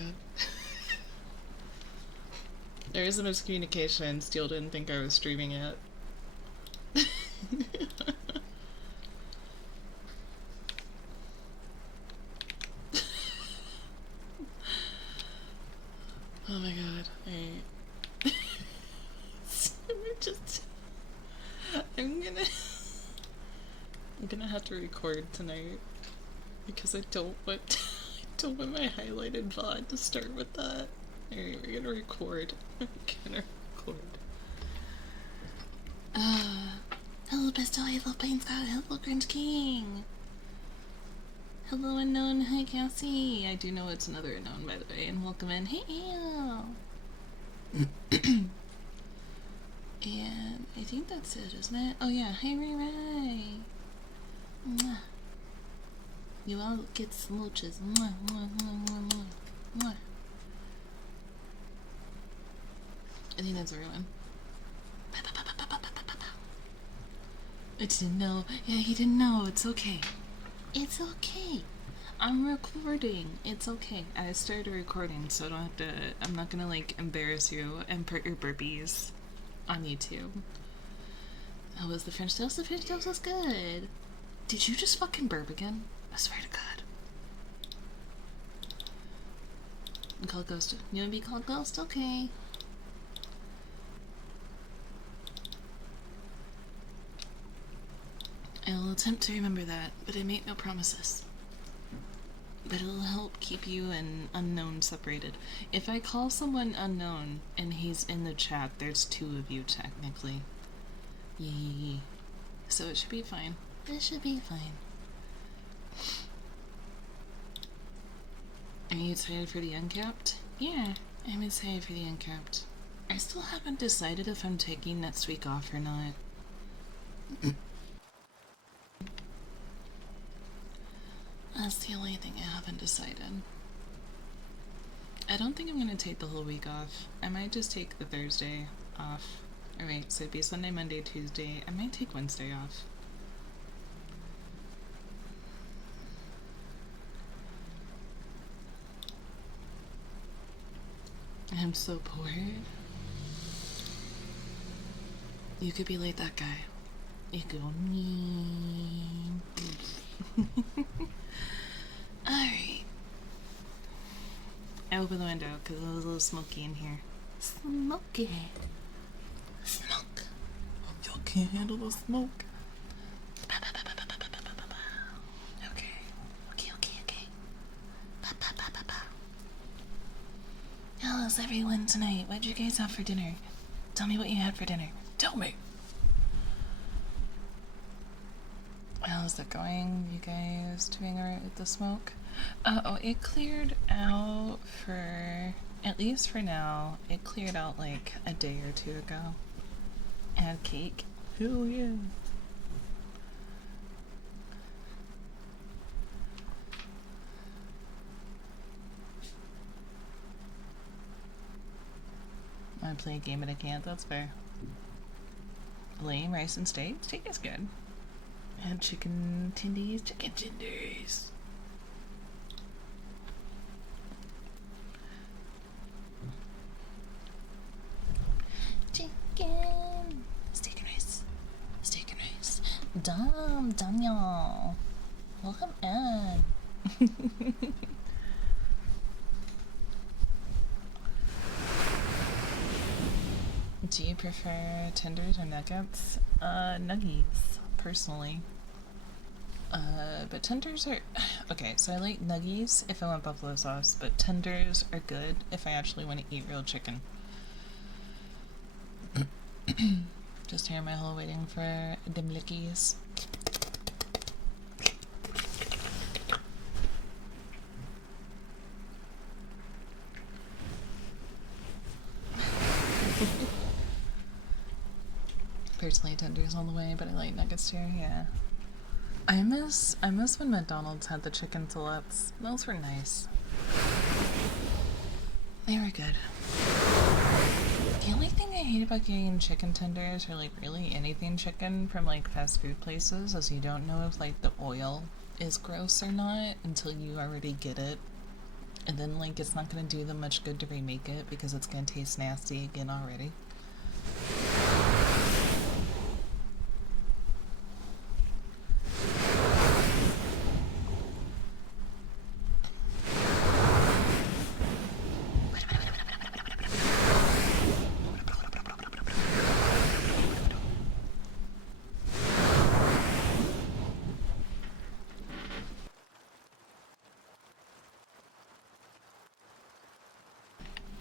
god. There is a miscommunication. Steele didn't think I was streaming it. Oh my god. I'm gonna have to record tonight because I don't want my highlighted VOD to start with that. Alright, we're gonna record. Hello Pistol, hello Pain Scout, hello Grinch King. Hello unknown, hi Cassie. I do know it's another unknown by the way, and welcome in. Hey Al. And I think that's it, isn't it? Oh yeah, hey Ray Ray. Mwah. You all get smooches. Mwah, mwah, mwah, mwah, mwah, mwah. I think that's everyone. I didn't know. Yeah, he didn't know. It's okay. It's okay. I'm recording. It's okay. I started recording, so I don't have to. I'm not gonna like embarrass you and put your burpees on YouTube. How was the French toast? The French toast was good. Did you just fucking burp again? I swear to God. And call Ghost. You wanna be called Ghost? Okay. I will attempt to remember that, but I make no promises. But it'll help keep you and unknown separated. If I call someone unknown and he's in the chat, there's two of you technically. Yee. So it should be fine. It should be fine. Are you excited for the Uncapped? Yeah, I'm excited for the Uncapped. I still haven't decided if I'm taking next week off or not. That's the only thing I haven't decided. I don't think I'm gonna take the whole week off. I might just take the Thursday off. Alright, so it'd be Sunday, Monday, Tuesday. I might take Wednesday off. I'm so bored. You could be like that guy. You could go me. Alright. I opened the window because it was a little smoky in here. Smoky. Smoke. Y'all can't handle the smoke. Okay. How's everyone tonight? What'd you guys have for dinner? Tell me what you had for dinner. Tell me. How's it going? You guys doing alright with the smoke? Oh, it cleared out for, at least for now, it cleared out like a day or two ago. I had cake. Hell yeah. I play a game and I can't, that's fair. Lame, rice and steak? Steak is good. And chicken tenders. Chicken tenders. Chicken. Steak and rice. Steak and rice. Daniel. Welcome in. Do you prefer tenders or nuggets? Nuggies, personally. But tenders are... Okay, so I like nuggies if I want buffalo sauce, but tenders are good if I actually want to eat real chicken. Just here in my hole waiting for them lickies. Personally, tenders on the way, but I like nuggets too, yeah. I miss when McDonald's had the chicken fillets. Those were nice. They were good. The only thing I hate about getting chicken tenders, or like really anything chicken from like fast food places, is you don't know if like the oil is gross or not until you already get it And then, like, it's not gonna do them much good to remake it because it's gonna taste nasty again already.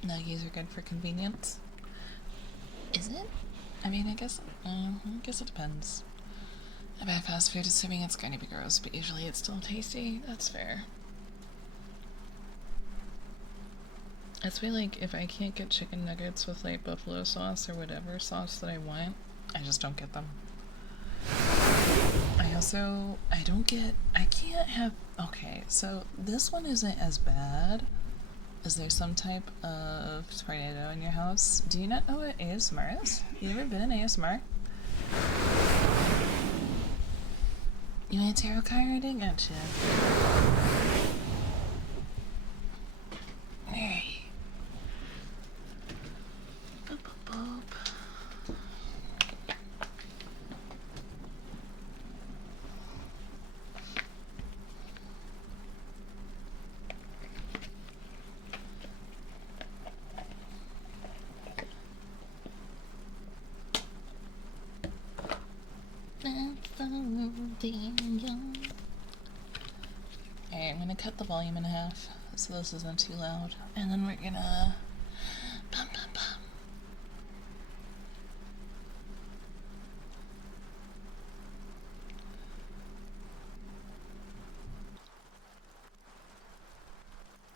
Nuggies are good for convenience. Is it? I mean, I guess it depends. About fast food, assuming it's going to be gross, but usually it's still tasty. That's fair. It's feel like if I can't get chicken nuggets with like buffalo sauce or whatever sauce that I want, I just don't get them. I can't have, okay, so this one isn't as bad. Is there some type of tornado in your house? Do you not know what ASMR is? You ever been in ASMR? You want a tarot card reading? Gotcha. Alright. Boop, boop, boop. Alright, I'm gonna cut the volume in half so this isn't too loud. And then we're gonna bum bum bum.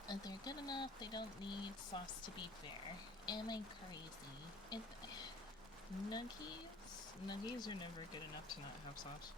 If they're good enough, they don't need sauce to be fair. Am I crazy? Nuggies are never good enough to not have sauce.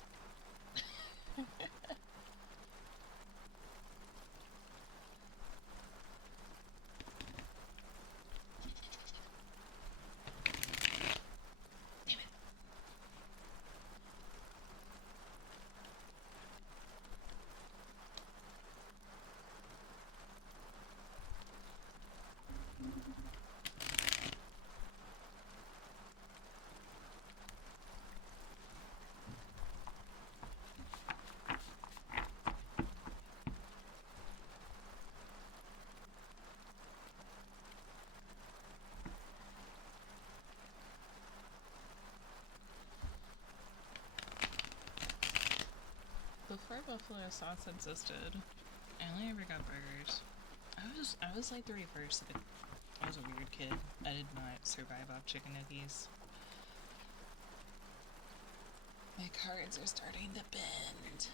Before buffalo sauce existed, I only ever got burgers. I was like the reverse of it. I was a weird kid. I did not survive off chicken nuggets. My cards are starting to bend.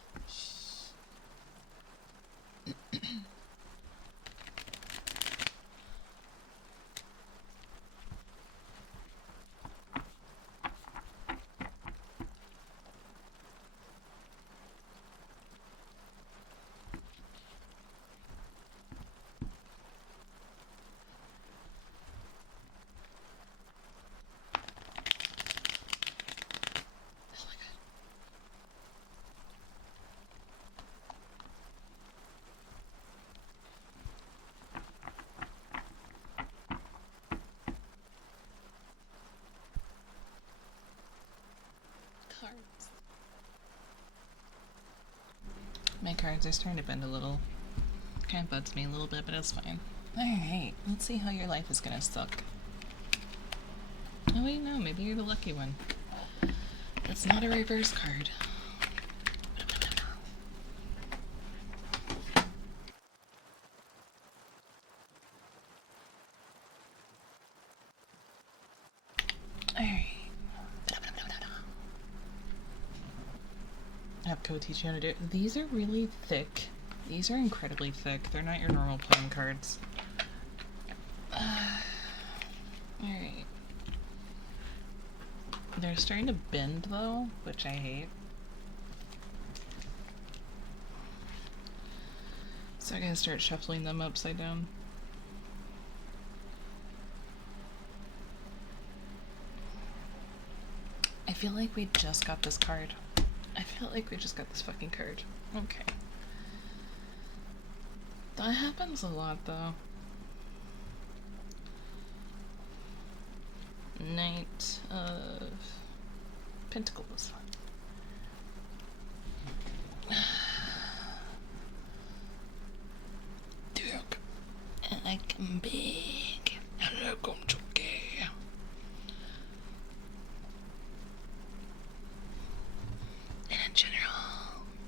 Cards. My cards are starting to bend a little. Kind of bugs me a little bit, but it's fine. Alright, let's see how your life is gonna suck. Oh wait, no, maybe you're the lucky one. It's not a reverse card. Alright. Have Co teach you how to do it. These are really thick. These are incredibly thick. They're not your normal playing cards. Alright. They're starting to bend though, which I hate. So I'm gonna start shuffling them upside down. I feel like we just got this card. I feel like we just got this fucking card. Okay. That happens a lot, though. Knight of Pentacles. Duke. I can big. Hello, come to gay.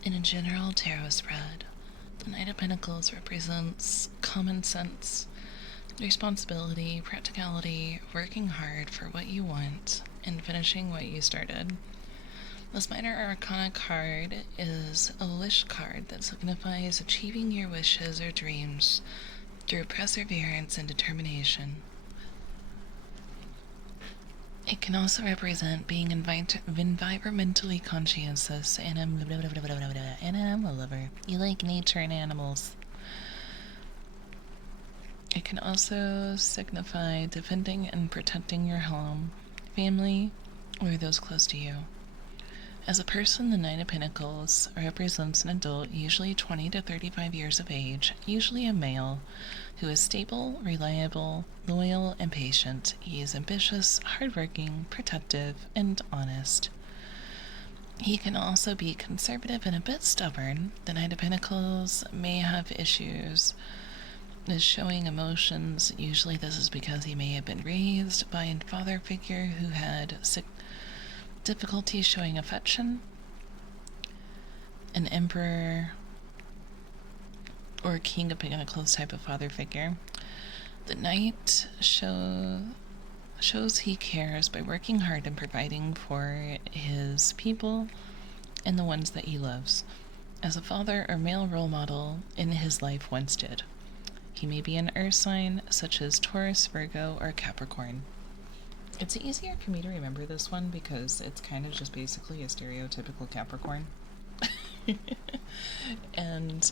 In a general tarot spread, the Knight of Pentacles represents common sense, responsibility, practicality, working hard for what you want, and finishing what you started. This minor arcana card is a wish card that signifies achieving your wishes or dreams through perseverance and determination. It can also represent being environmentally conscientious and an animal lover. You like nature and animals. It can also signify defending and protecting your home, family, or those close to you. As a person, the Knight of Pentacles represents an adult, usually 20 to 35 years of age, usually a male, who is stable, reliable, loyal, and patient. He is ambitious, hardworking, protective, and honest. He can also be conservative and a bit stubborn. The Knight of Pentacles may have issues with showing emotions. Usually this is because he may have been raised by a father figure who had difficulty showing affection. An emperor or king of Pentacles type of father figure. The knight shows he cares by working hard and providing for his people and the ones that he loves, as a father or male role model in his life once did. He may be an earth sign such as Taurus, Virgo, or Capricorn. It's easier for me to remember this one because it's kind of just basically a stereotypical Capricorn. And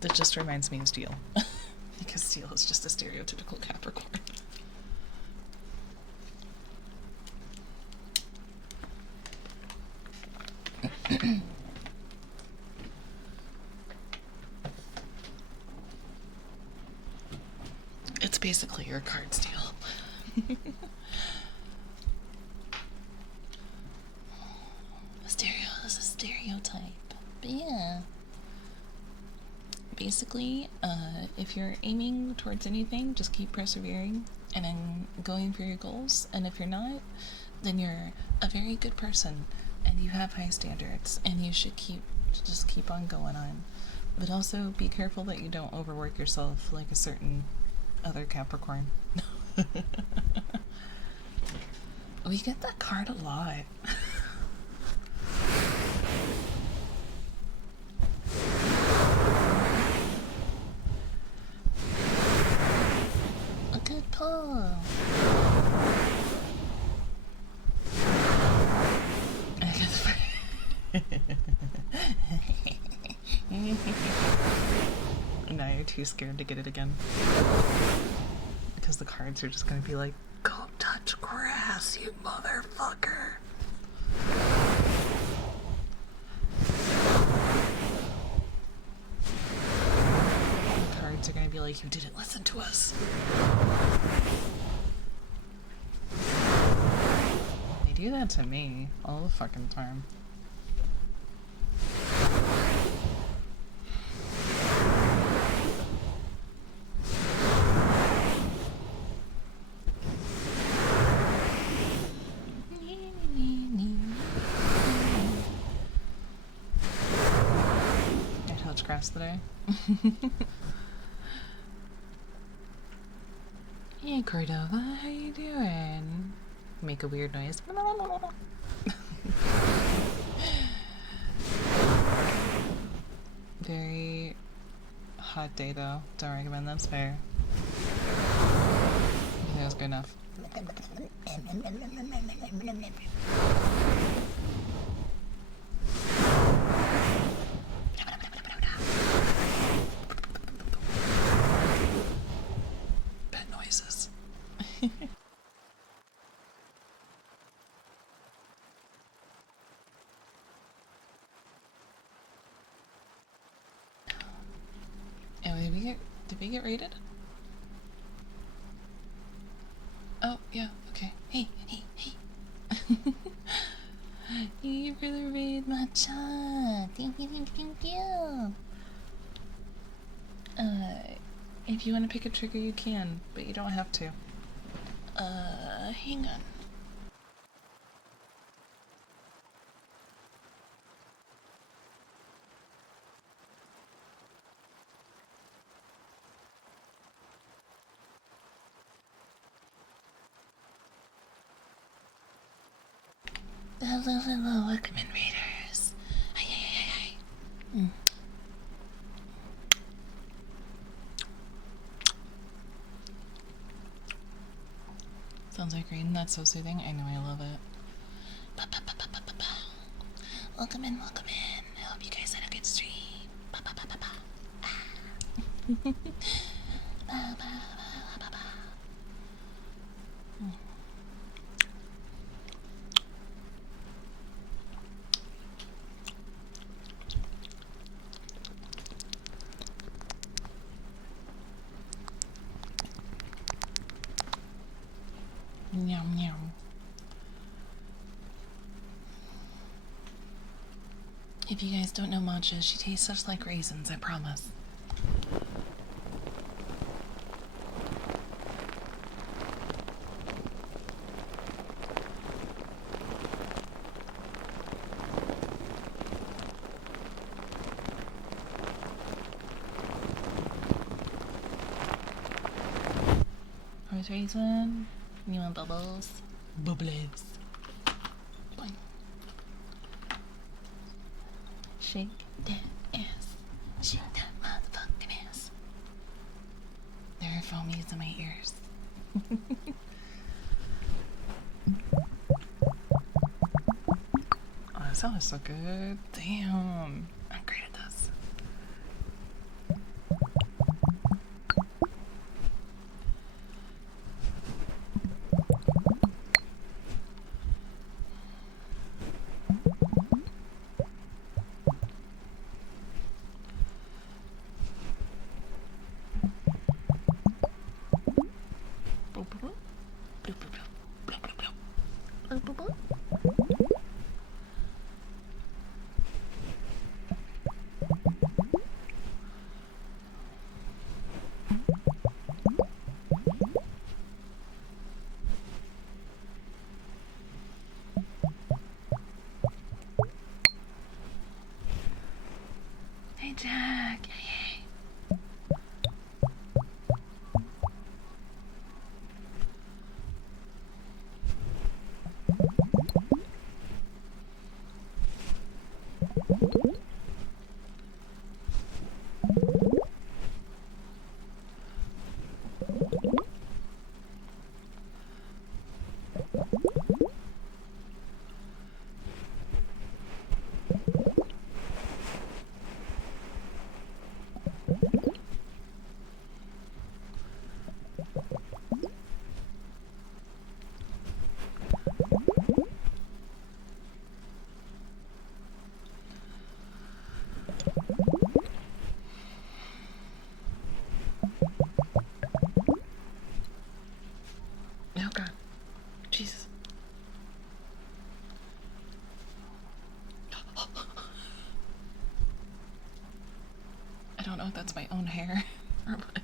that just reminds me of Steel. Because Steel is just a stereotypical Capricorn. It's basically your card, Steel. Stereo is a stereotype. But yeah. Basically, if you're aiming towards anything, just keep persevering and then going for your goals. And if you're not, then you're a very good person and you have high standards and you should just keep on going on. But also be careful that you don't overwork yourself like a certain other Capricorn. We get that card a lot. A good pull. Now you're too scared to get it again. Because the cards are just gonna be like, go touch grass, you motherfucker. The cards are gonna be like, you didn't listen to us. They do that to me all the fucking time. Today. Hey Cordova, how you doing? Make a weird noise. Very hot day though. Don't recommend that spare. I think that was good enough. Anyway, Did we get raided? Oh, yeah, okay. Hey, hey, hey. Thank you for the raid, matcha. Thank you, thank you, thank you. If you want to pick a trigger, you can, but you don't have to. Hang on. Hello, welcome in, raiders. Hi. Sounds like rain. That's so soothing. I know, I love it. Welcome in, welcome in. I hope you guys had a good stream. Meow meow. If you guys don't know matcha, she tastes just like raisins, I promise. Horse raisin. You want bubbles? Bubbles. Boing. Shake that ass. Shake that motherfucking ass. There are foamies in my ears. Oh, that sounds so good. Damn. I'm great at this. Hey, Jack. Hey. Oh, God. Jesus. I don't know if that's my own hair or what.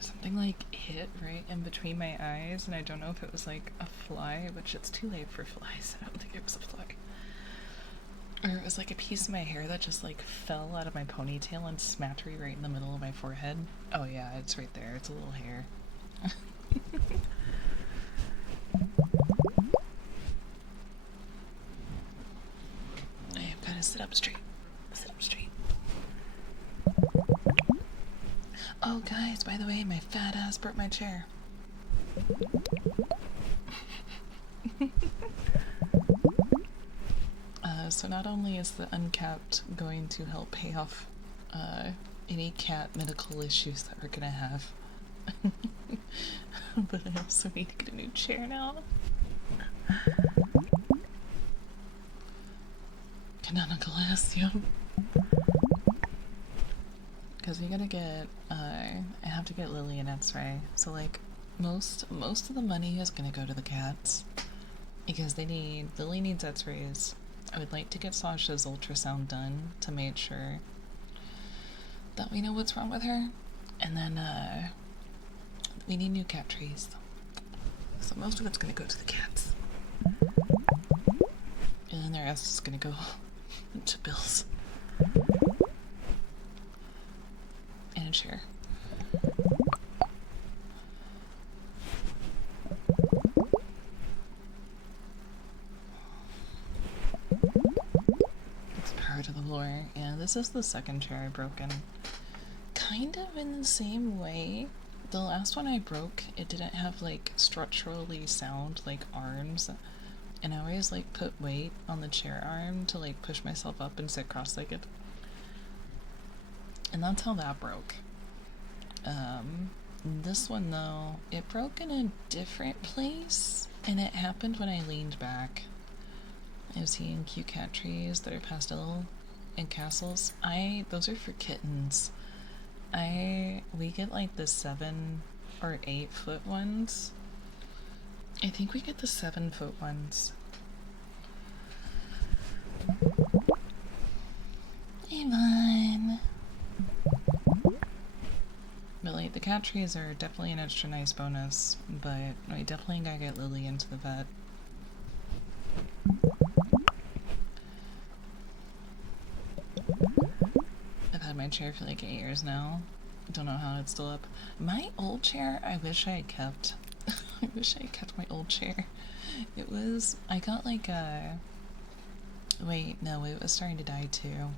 Something like hit right in between my eyes, and I don't know if it was like a fly, which it's too late for flies. I don't think it was a fly. Or it was like a piece of my hair that just like fell out of my ponytail and smacked me right in the middle of my forehead. Oh yeah, it's right there. It's a little hair. I have got to sit up straight. Sit up straight. Oh guys, by the way, my fat ass broke my chair. So not only is the uncapped going to help pay off any cat medical issues that we're gonna have, but I also need to get a new chair now. Canonical Asio. Because you gotta get, I have to get Lily an X-ray. So like, most of the money is gonna go to the cats. Because Lily needs X-rays. I would like to get Sasha's ultrasound done to make sure that we know what's wrong with her. And then, we need new cat trees. So most of it's gonna go to the cats. And then the rest is gonna go to bills. And a chair. It's power to the floor. Yeah, this is the second chair I've broken. Kind of in the same way. The last one I broke, it didn't have like structurally sound like arms. And I always like put weight on the chair arm to like push myself up and sit cross-legged. And that's how that broke. This one though, it broke in a different place, and it happened when I leaned back. I was seeing cute cat trees that are pastel and castles. Those are for kittens. We get like the 7 or 8 foot ones. I think we get the 7 foot ones. Avon. But like the cat trees are definitely an extra nice bonus, but I definitely gotta get Lily into the vet. I've had my chair for like 8 years now. Don't know how it's still up. My old chair, I wish I had kept. I wish I had kept my old chair. I got like a... Wait, no, it was starting to die too.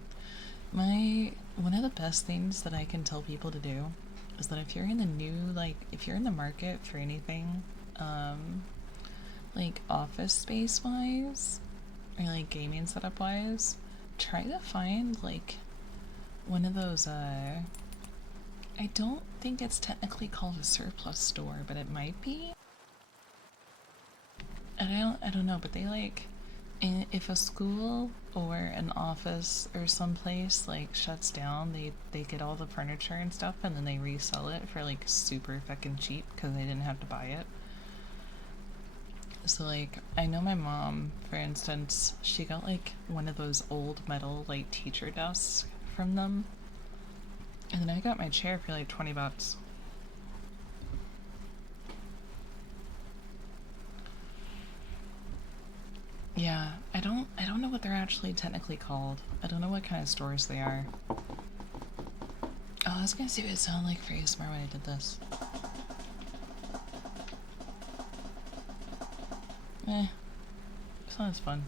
One of the best things that I can tell people to do is that if you're in if you're in the market for anything, like office space wise, or like gaming setup wise, try to find like one of those, I don't think it's technically called a surplus store, but it might be. And I don't know, but they like, if a school or an office or someplace like shuts down, they get all the furniture and stuff and then they resell it for like super fucking cheap because they didn't have to buy it. So like, I know my mom, for instance, she got like one of those old metal like teacher desks from them, and then I got my chair for like 20 bucks. Yeah, I don't know what they're actually technically called. I don't know what kind of stores they are. Oh, I was gonna see what it sounded like for ASMR when I did this. Sounds fun.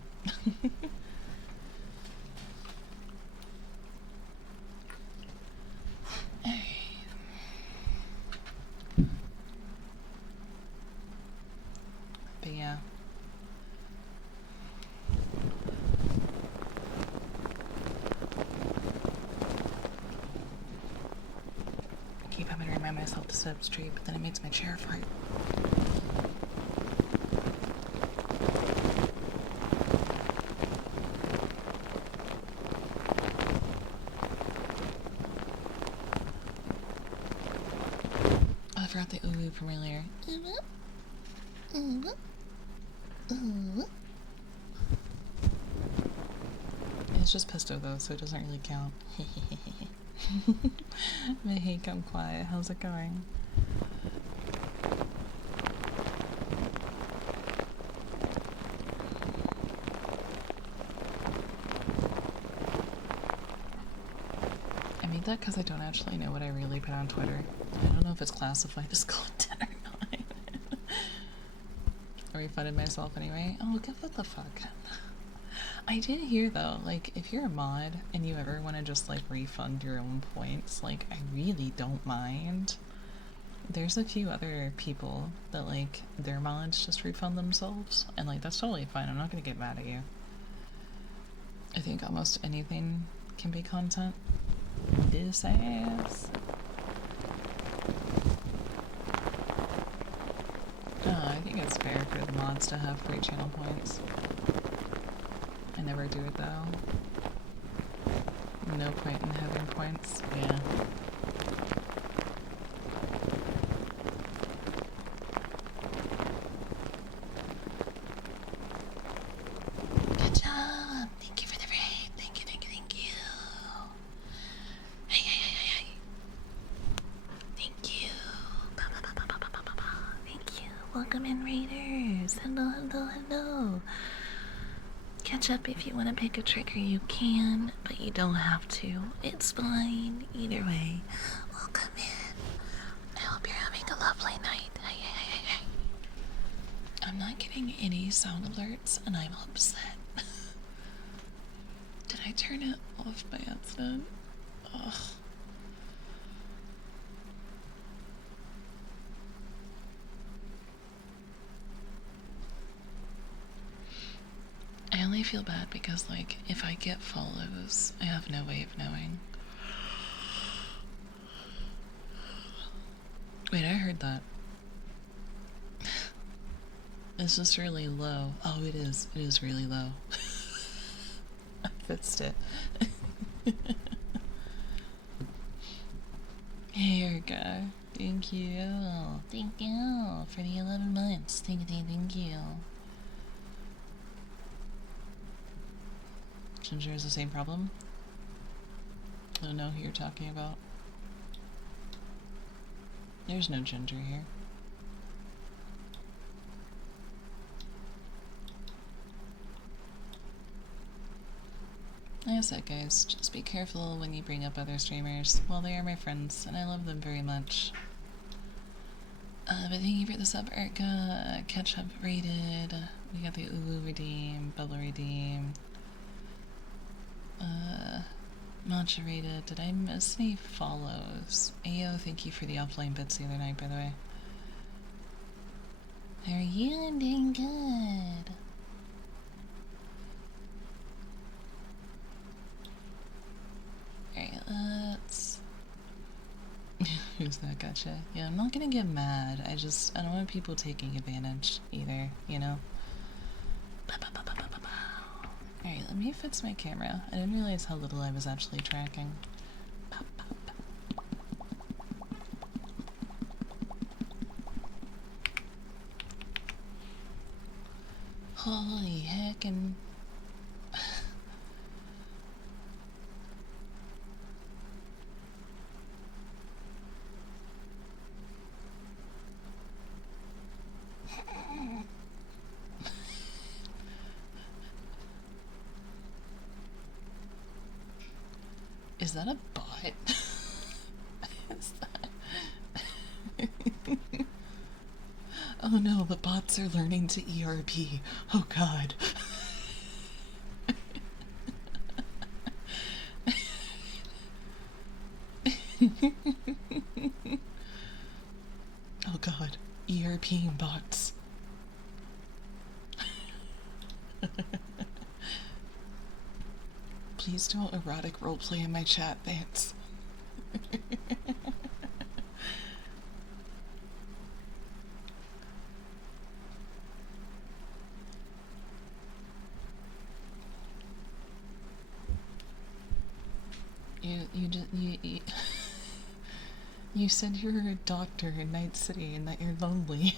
But yeah. I keep having to remind myself to sit up straight, but then it makes my chair fart. Oh, I forgot the ooh from earlier. It's just pesto though, so it doesn't really count. But hey, come quiet. How's it going? I made that because I don't actually know what I really put on Twitter. I don't know if it's classified as content or not. I refunded myself anyway. Oh, give what the fuck. I did hear though, like, if you're a mod and you ever want to just like refund your own points, like, I really don't mind. There's a few other people that like their mods just refund themselves, and like that's totally fine. I'm not gonna get mad at you. I think almost anything can be content. This ass. I think it's fair for the mods to have free channel points. I never do it though. No point in having points. Yeah. Good job. Thank you for the raid. Thank you, thank you, thank you. Hey, hey, hey, hey, hey. Thank you. Ba, ba, ba, ba, ba, ba, ba, ba. Thank you. Welcome in, raiders. Hello, hello, hello. Catch up if you want to pick a trigger, you can, but you don't have to. It's fine. Either way, welcome in. I hope you're having a lovely night. Hey, hey, hey, hey, hey. I'm not getting any sound alerts, and I'm upset. Did I turn it off by accident? Ugh. I only feel bad because, like, if I get follows, I have no way of knowing. Wait, I heard that. It's just really low. Oh, it is. It is really low. I fixed it. Here we go. Thank you. Thank you for the 11 months. Thank you, thank you. Ginger has the same problem? I don't know who you're talking about. There's no Ginger here. Like I said, guys, just be careful when you bring up other streamers. Well, they are my friends, and I love them very much. But thank you for the sub, Erica. Ketchup rated. We got the Uwu redeem, Bella redeem. Matcha rated. Did I miss any follows? Ayo, thank you for the offline bits the other night, by the way. How are you? I'm doing good. Alright, let's... Who's that? Gotcha. Yeah, I'm not gonna get mad. I don't want people taking advantage either, you know? Alright, let me fix my camera. I didn't realize how little I was actually tracking. Holy heckin'. Is that a bot? Is that... Oh no, the bots are learning to ERP. Oh god. Oh god, ERP bots. Please don't erotic roleplay in my chat, thanks. You said you're a doctor in Night City and that you're lonely.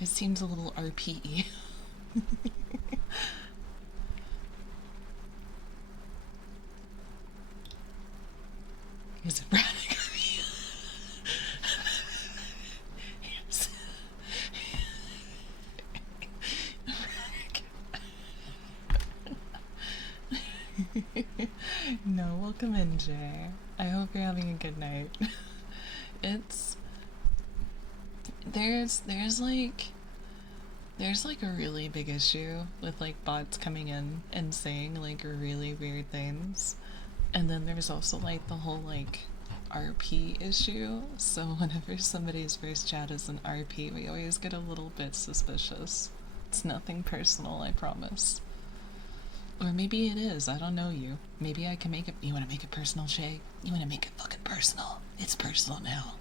It seems a little RP. Is it Braddock? Yes. No, welcome in, Jay. I hope you're having a good night. There's like a really big issue with like bots coming in and saying like really weird things. And then there's also like the whole like RP issue. So whenever somebody's first chat is an RP, we always get a little bit suspicious. It's nothing personal, I promise. Or maybe it is, I don't know you. Maybe I can make it. You wanna make it personal, Shay? You wanna make it fucking personal? It's personal now.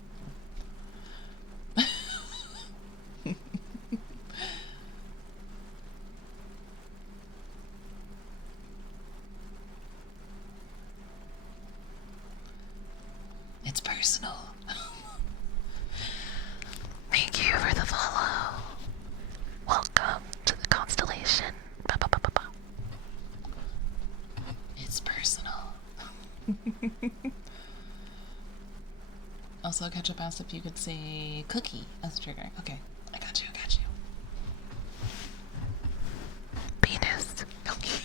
Also, Ketchup asked if you could say cookie as a trigger. Okay, I got you, I got you. Penis. Okay.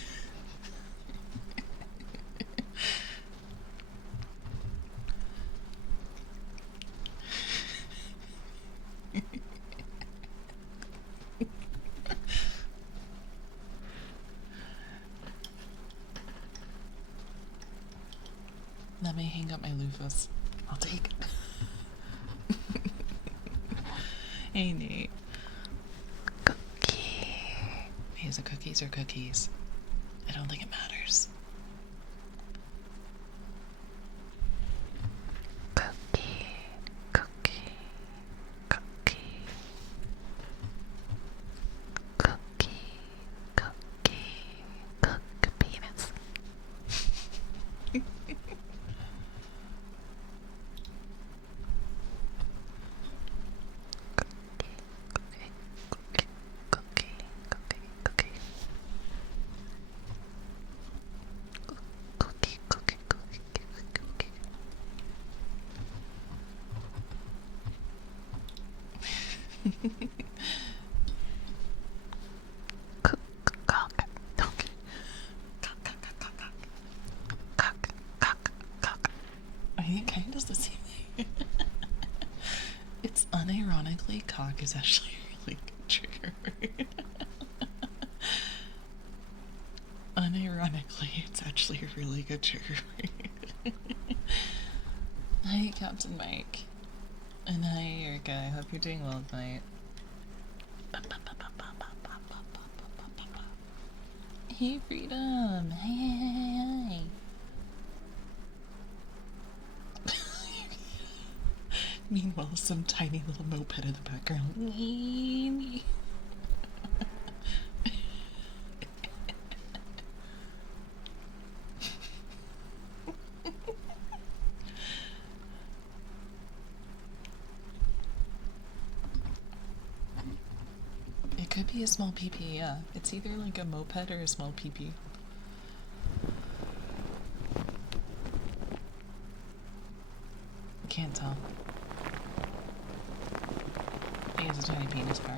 Let me hang up my loofahs. I'll take it. Hey, Nate. Cookie. Hey, is it cookies or cookies? I don't think it matters. Cookie. Cookie. Cookie. Cookie. Cookie. Cook penis. I think it kind of does the same thing. It's unironically, cock is actually a really good trigger word. Unironically, it's actually a really good trigger word. Hi, Captain Mike. And hi, Erica. I hope you're doing well tonight. Hey, Freedom. Hey. Meanwhile, some tiny little moped in the background. It could be a small PP, yeah. It's either like a moped or a small PP. Can't tell. I think it's a tiny penis car.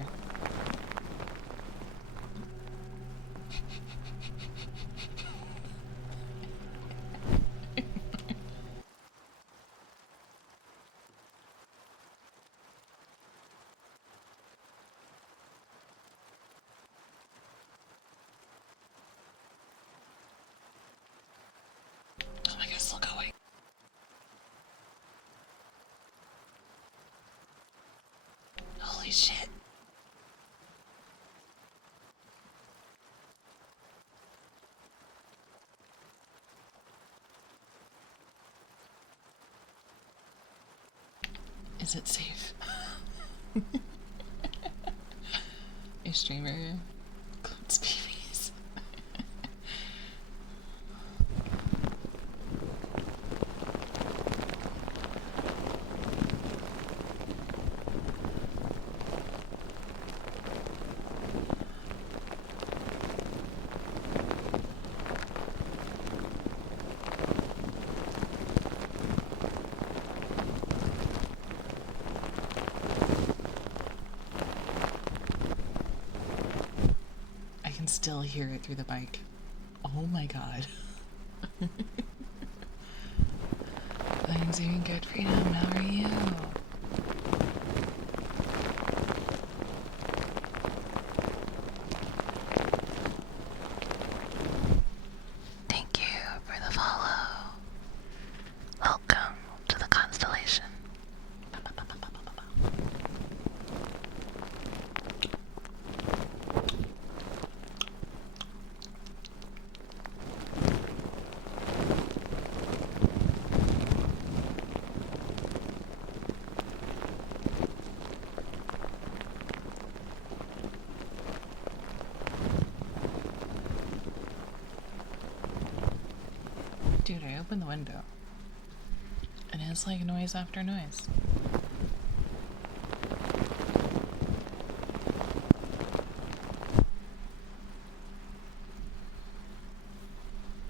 Oh my gosh, look away. Holy shit. Is it safe? A streamer clips babies. I can still hear it through the bike. Oh my god. I'm doing good, Freedom. How are you? Thank you for the follow. Welcome to the constellation. Dude, I opened the window. And it's like noise after noise.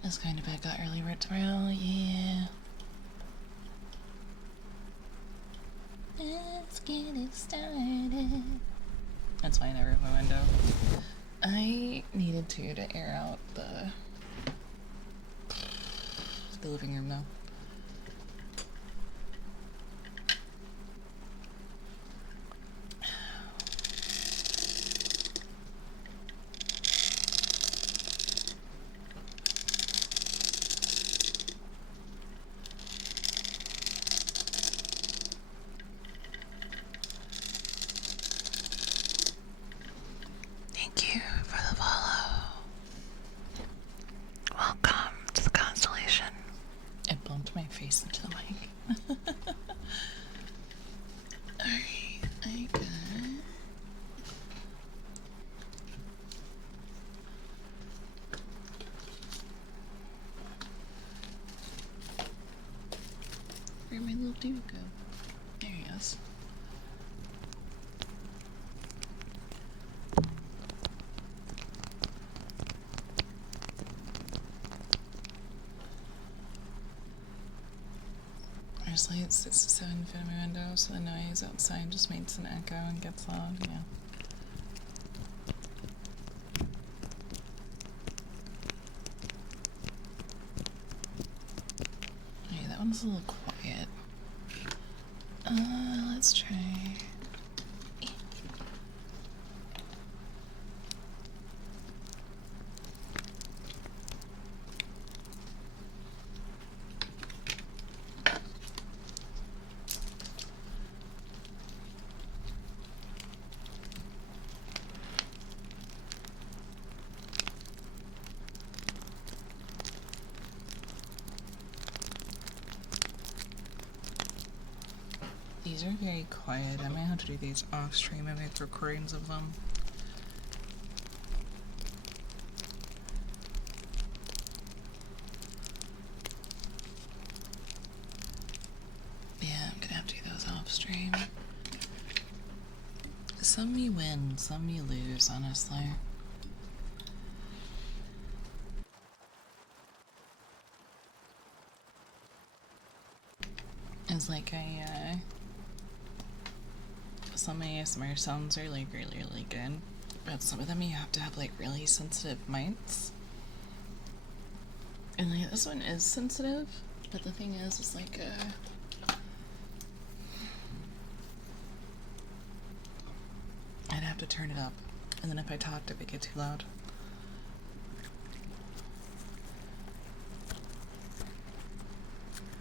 It's kind of bad. Got early work tomorrow. Yeah. get it started. That's why I never have a window. I needed to air out the living room though. Thank you for the follow. Welcome to the constellation. It bumped my face into the mic. Alright, I got... Where'd my little dude go? There he is. There's like 6 to 7 feet of my window, so the noise outside just makes an echo and gets loud, yeah. Okay, that one's a little quiet. Let's try... These are very quiet. I might have to do these off stream and make recordings of them. Yeah, I'm gonna have to do those off stream. Some you win, some you lose, honestly. It's like some ASMR sounds are like really good, but some of them you have to have like really sensitive mics. And like this one is sensitive, but the thing is, it's like I'd have to turn it up, and then if I talked, it would get too loud.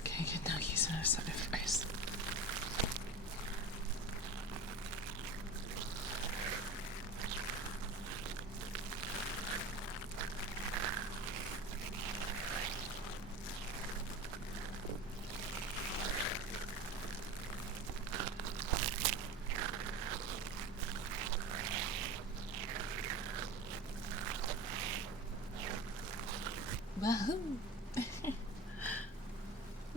Okay, get nuggies and a side of fries. Wahoo!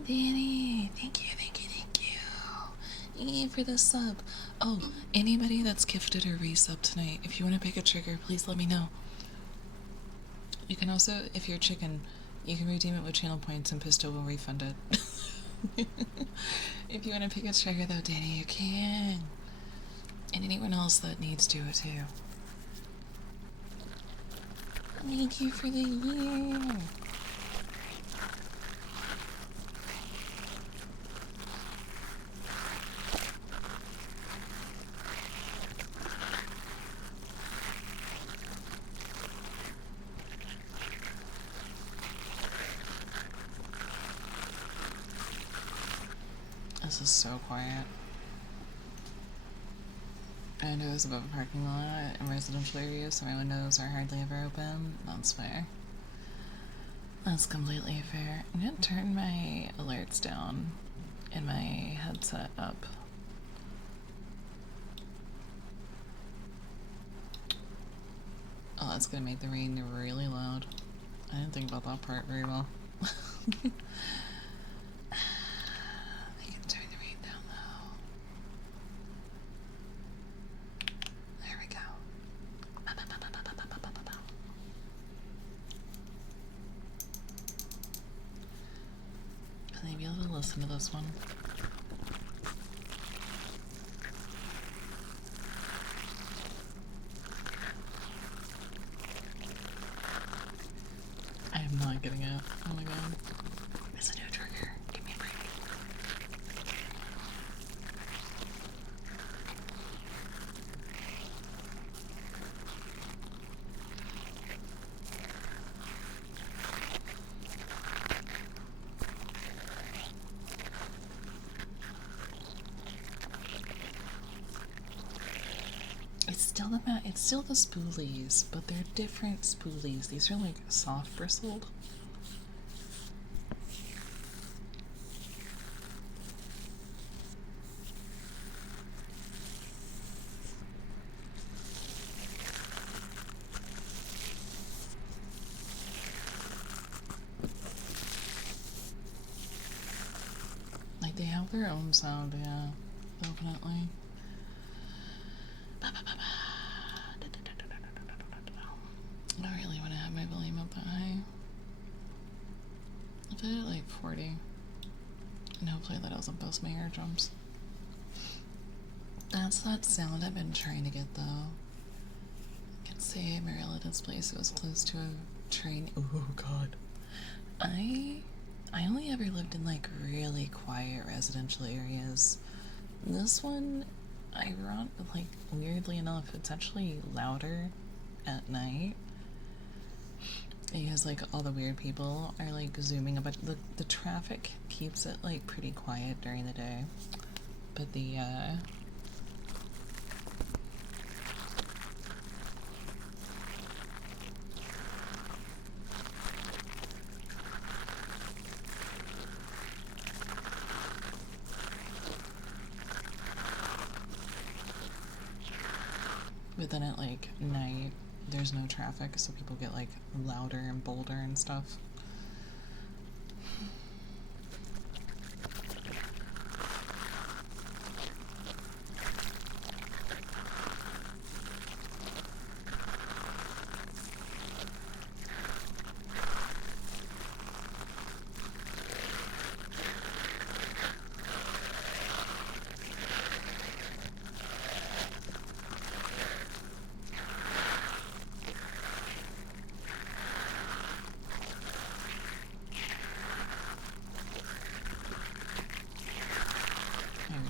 Danny, thank you. Thank you for the sub. Oh, anybody that's gifted or resub tonight, if you want to pick a trigger, please let me know. You can also, if you're chicken, you can redeem it with channel points and Pisto will refund it. If you want to pick a trigger though, Danny, you can. And anyone else that needs to it too. Thank you for the year. This is so quiet. My window is above a parking lot in residential areas, so my windows are hardly ever open. That's fair. That's completely fair. I'm gonna turn my alerts down and my headset up. Oh, that's gonna make the rain really loud. I didn't think about that part very well. Can I be able to listen to this one? it. Oh my god. It's a new trigger. Give me a break. It's still the spoolies, but they're different spoolies. These are like soft bristled. Like they have their own sound, yeah, definitely. I don't really want to have my volume up that high. I'll put it at like 40. And hopefully that doesn't bust my eardrums. That's that sound I've been trying to get though. I can say my relative's place was close to a train. Oh god. I only ever lived in like really quiet residential areas. This one, like weirdly enough, it's actually louder at night. Because like all the weird people are like zooming about the traffic keeps it like pretty quiet during the day. But but then at like night there's no traffic, so people get like louder and bolder and stuff.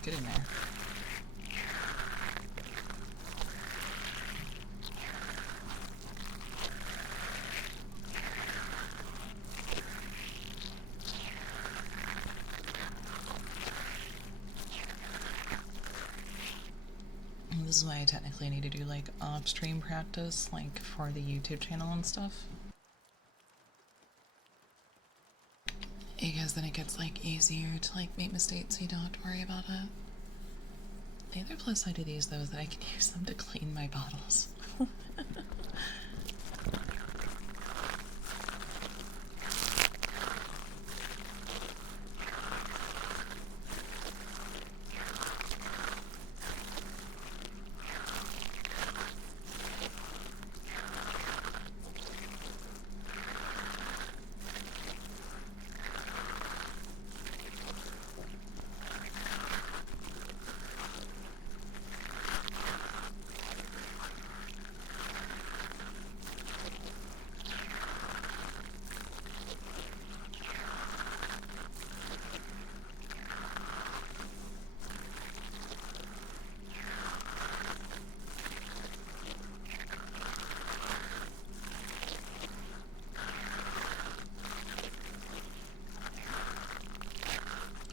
Get in there. And this is why I technically need to do like off-stream practice, like for the YouTube channel and stuff. Because then it gets like easier to like make mistakes so you don't have to worry about it. The other plus side to these though is that I can use them to clean my bottles.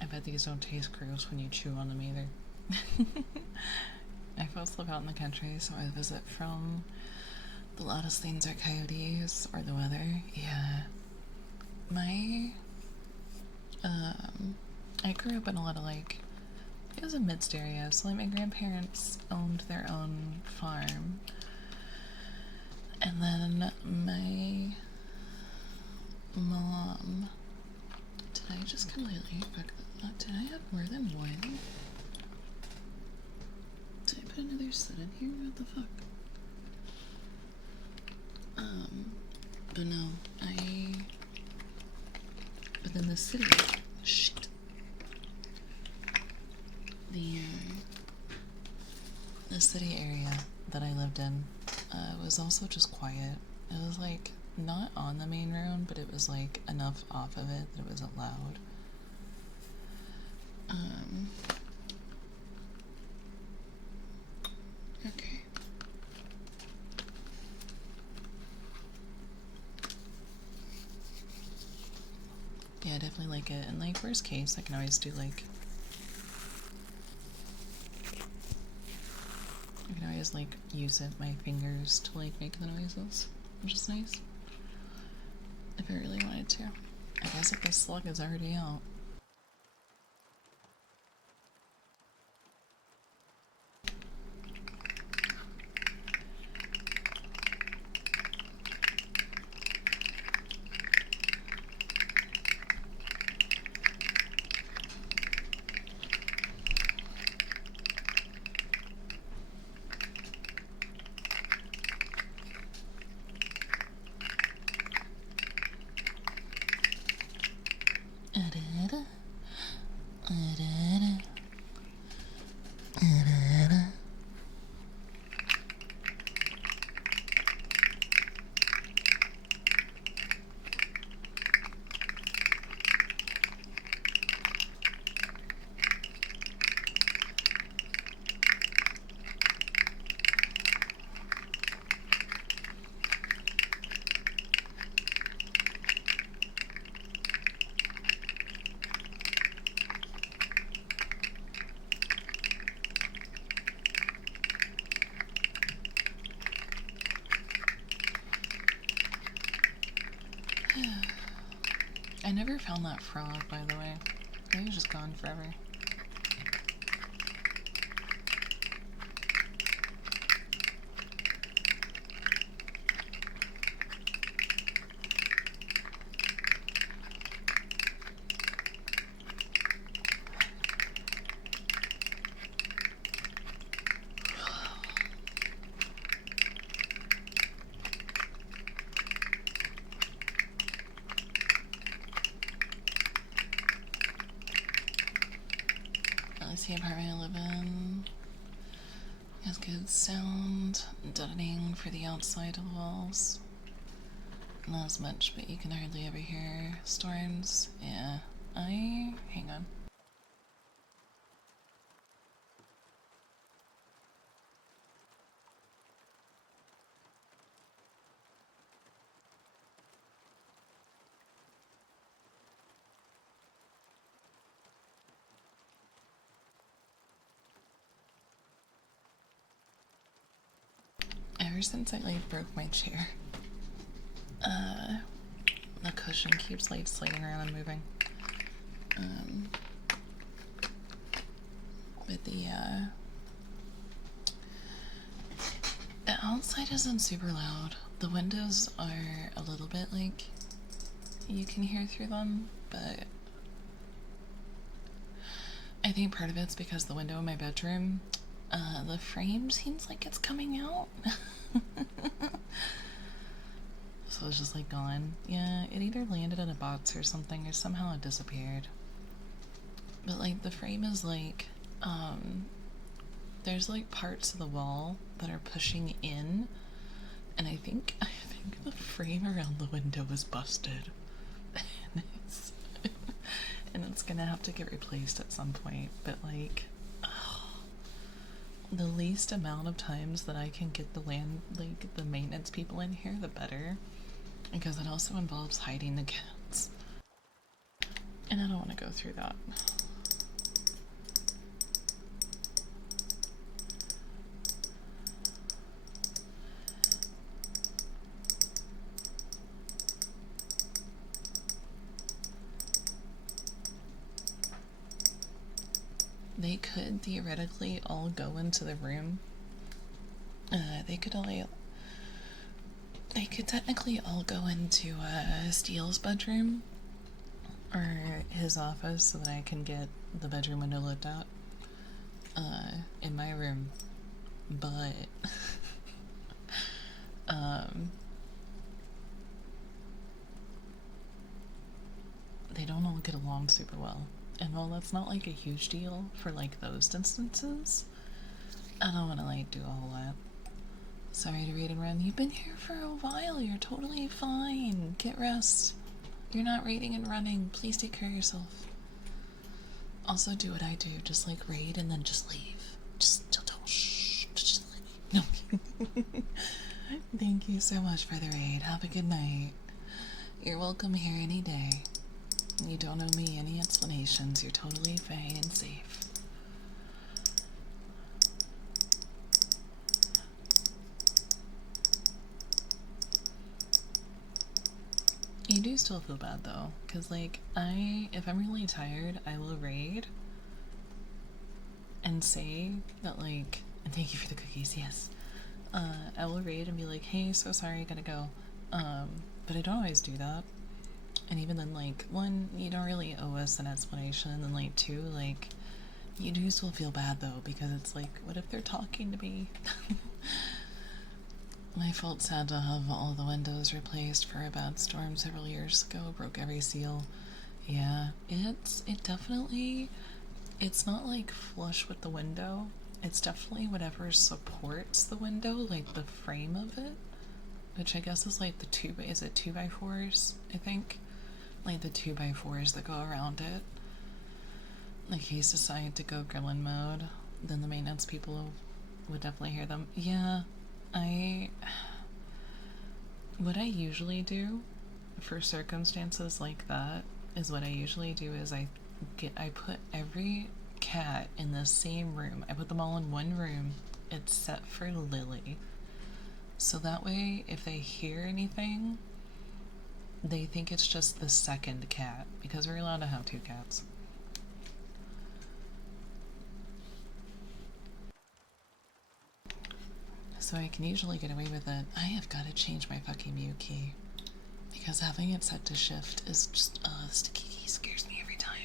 I bet these don't taste gross when you chew on them either. I first live out in the country, so I visit from the loudest things are coyotes or the weather. Yeah. I grew up in a lot of like, it was a mixed area, so like my grandparents owned their own farm. And then my mom, did I just completely fuck that up? Did I have more than one? Did I put another set in here? What the fuck? But no, but then the city, shit. The city area that I lived in was also just quiet. It was like not on the main road, but it was like enough off of it that it wasn't loud. Okay. Yeah, I definitely like it. And like worst case, I can always do like use it my fingers to like make the noises, which is nice. If I really wanted to. I guess if the slug is already out. I never found that frog, by the way. He was just gone forever. Let's see, apartment I live in has good sound, deadening for the outside walls. Not as much, but you can hardly ever hear storms. Yeah, hang on. Ever since I like broke my chair, the cushion keeps like sliding around and moving. But the outside isn't super loud. The windows are a little bit like you can hear through them, but I think part of it's because the window in my bedroom, the frame seems like it's coming out. So it's just like gone. Yeah, it either landed in a box or something, or somehow it disappeared. But like the frame is like, there's like parts of the wall that are pushing in, and I think the frame around the window is busted. And it's gonna have to get replaced at some point, but like, the least amount of times that I can get the maintenance people in here, the better, because it also involves hiding the cats, and I don't want to go through that. They could theoretically all go into the room. They could technically all go into Steele's bedroom or his office so that I can get the bedroom window looked at in my room. But they don't all get along super well. And while that's not like a huge deal for like those instances, I don't want to like do all that. Sorry to raid and run. You've been here for a while. You're totally fine. Get rest. You're not raiding and running. Please take care of yourself. Also do what I do. Just like raid and then just leave. Just don't shh. Just leave. No. Thank you so much for the raid. Have a good night. You're welcome here any day. You don't owe me any explanations. You're totally fine and safe. You do still feel bad though, because like if I'm really tired, I will raid and say that like, and thank you for the cookies, yes. I will raid and be like, hey, so sorry, gotta go. But I don't always do that. And even then, like, one, you don't really owe us an explanation, and then like two, like, you do still feel bad though, because it's like, what if they're talking to me? My fault, sad to have all the windows replaced for a bad storm several years ago. Broke every seal. Yeah, it definitely, it's not like flush with the window. It's definitely whatever supports the window, like the frame of it, which I guess is like the is it 2x4s, I think? Like the 2x4s that go around it. Like he's decided to go gremlin mode, then the maintenance people would definitely hear them. Yeah, what I usually do for circumstances like that is what I usually do is I put every cat in the same room. I put them all in one room except for Lily. So that way, if they hear anything, they think it's just the second cat, because we're allowed to have 2 cats. So I can usually get away with it. I have got to change my fucking mute key, because having it set to shift is just, sticky key scares me every time.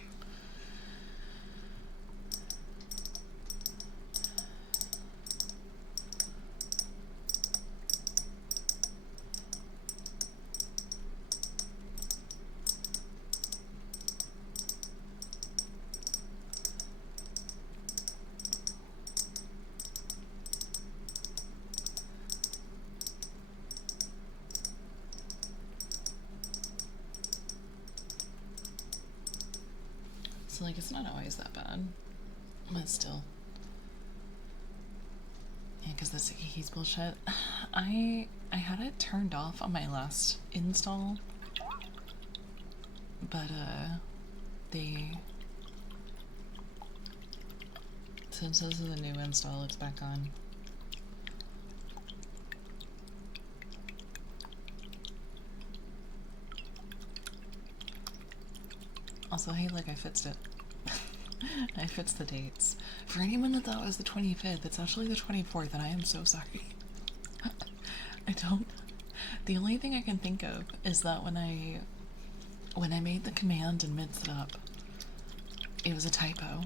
So like it's not always that bad, but still. Yeah, because the sticky keys bullshit. I had it turned off on my last install, but since this is a new install, it's back on. Also, hey, look, I fixed it. I fixed the dates. For anyone that thought it was the 25th, it's actually the 24th, and I am so sorry. The only thing I can think of is that when I made the command and mixed it up, it was a typo.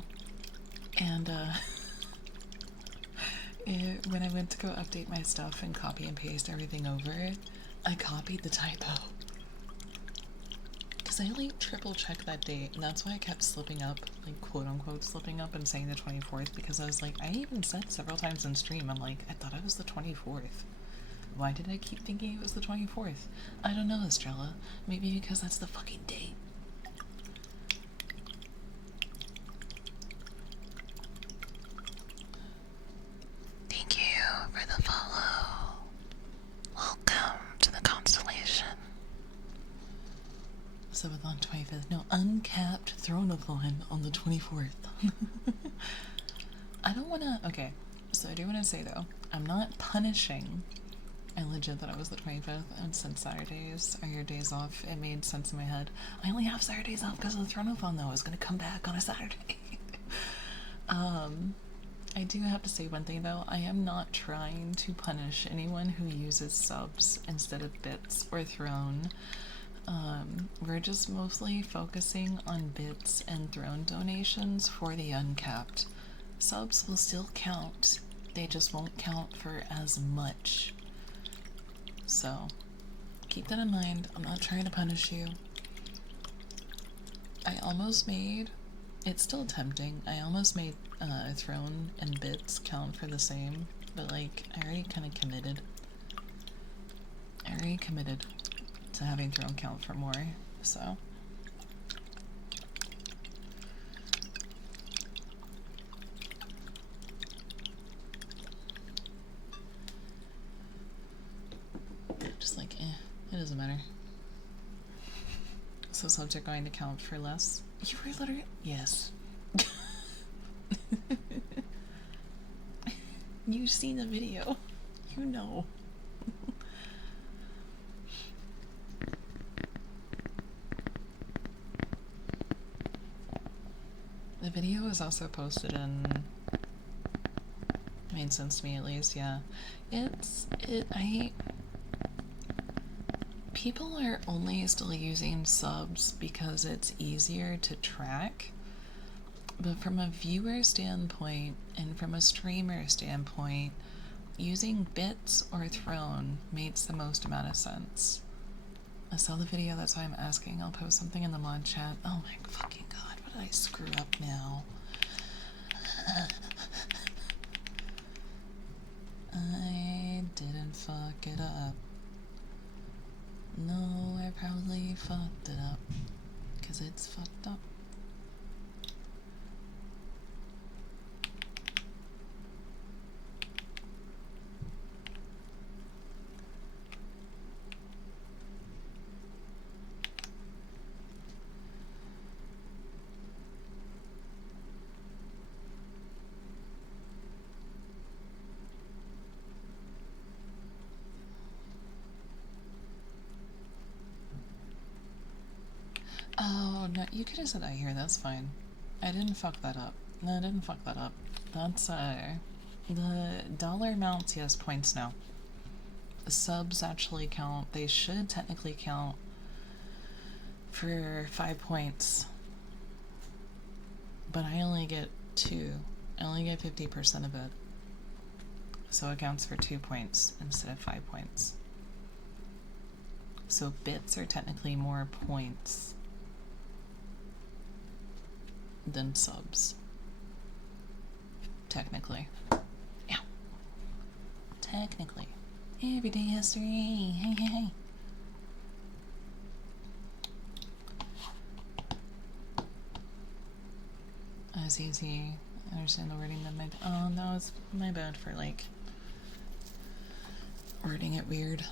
And, when I went to go update my stuff and copy and paste everything over, I copied the typo. I like triple checked that date, and that's why I kept slipping up, like quote unquote slipping up and saying the 24th, because I was like, I even said several times in stream, I'm like, I thought it was the 24th. Why did I keep thinking it was the 24th? I don't know, Estrella. Maybe because that's the fucking date. Thank you for the follow. Welcome to the constellation. Subathon 25th. No, uncapped Thronathon on the 24th. I don't wanna. Okay, so I do wanna say though, I'm not punishing. I legit thought it was the 25th, and since Saturdays are your days off, it made sense in my head. I only have Saturdays off because of the Thronathon though. I was gonna come back on a Saturday. I do have to say one thing though, I am not trying to punish anyone who uses subs instead of bits or throne. We're just mostly focusing on bits and throne donations for the uncapped. Subs will still count, they just won't count for as much. So, keep that in mind. I'm not trying to punish you. I almost made, it's still tempting, I almost made throne and bits count for the same, but like, I already kind of committed. I already committed to having throne count for more, so. Just like, it doesn't matter. So subs are going to count for less. You were literally, yes. You've seen the video. You know. The video was also posted in, made sense to me at least, yeah. People are only still using subs because it's easier to track, but from a viewer standpoint and from a streamer standpoint, using bits or throne makes the most amount of sense. I saw the video, that's why I'm asking. I'll post something in the mod chat. Oh my fucking god, what did I screw up now? I didn't fuck it up. No, I probably fucked it up. 'Cause it's fucked up. Oh, no, you could have said that here, that's fine. I didn't fuck that up. No, I didn't fuck that up. That's, the dollar amounts, yes, points now. The subs actually count. They should technically count for 5 points. But I only get 2. I only get 50% of it. So it counts for 2 points instead of 5 points. So bits are technically more points than subs. Technically. Yeah. Technically. Everyday history. Hey, hey, hey. As easy. I understand the wording that my. Oh, no, it's my bad for, like, wording it weird.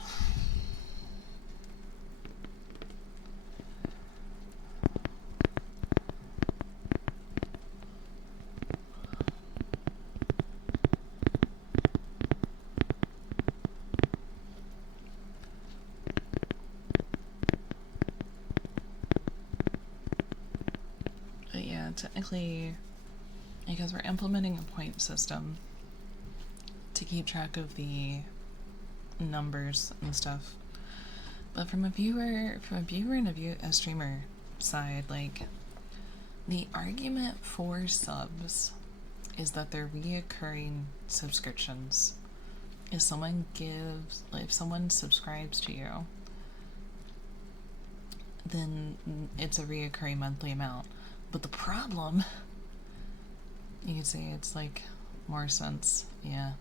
Technically, because we're implementing a point system to keep track of the numbers and stuff, but from a viewer and a streamer side, like, the argument for subs is that they're reoccurring subscriptions. If someone subscribes to you, then it's a reoccurring monthly amount. But the problem, you could say it's like more sense, yeah.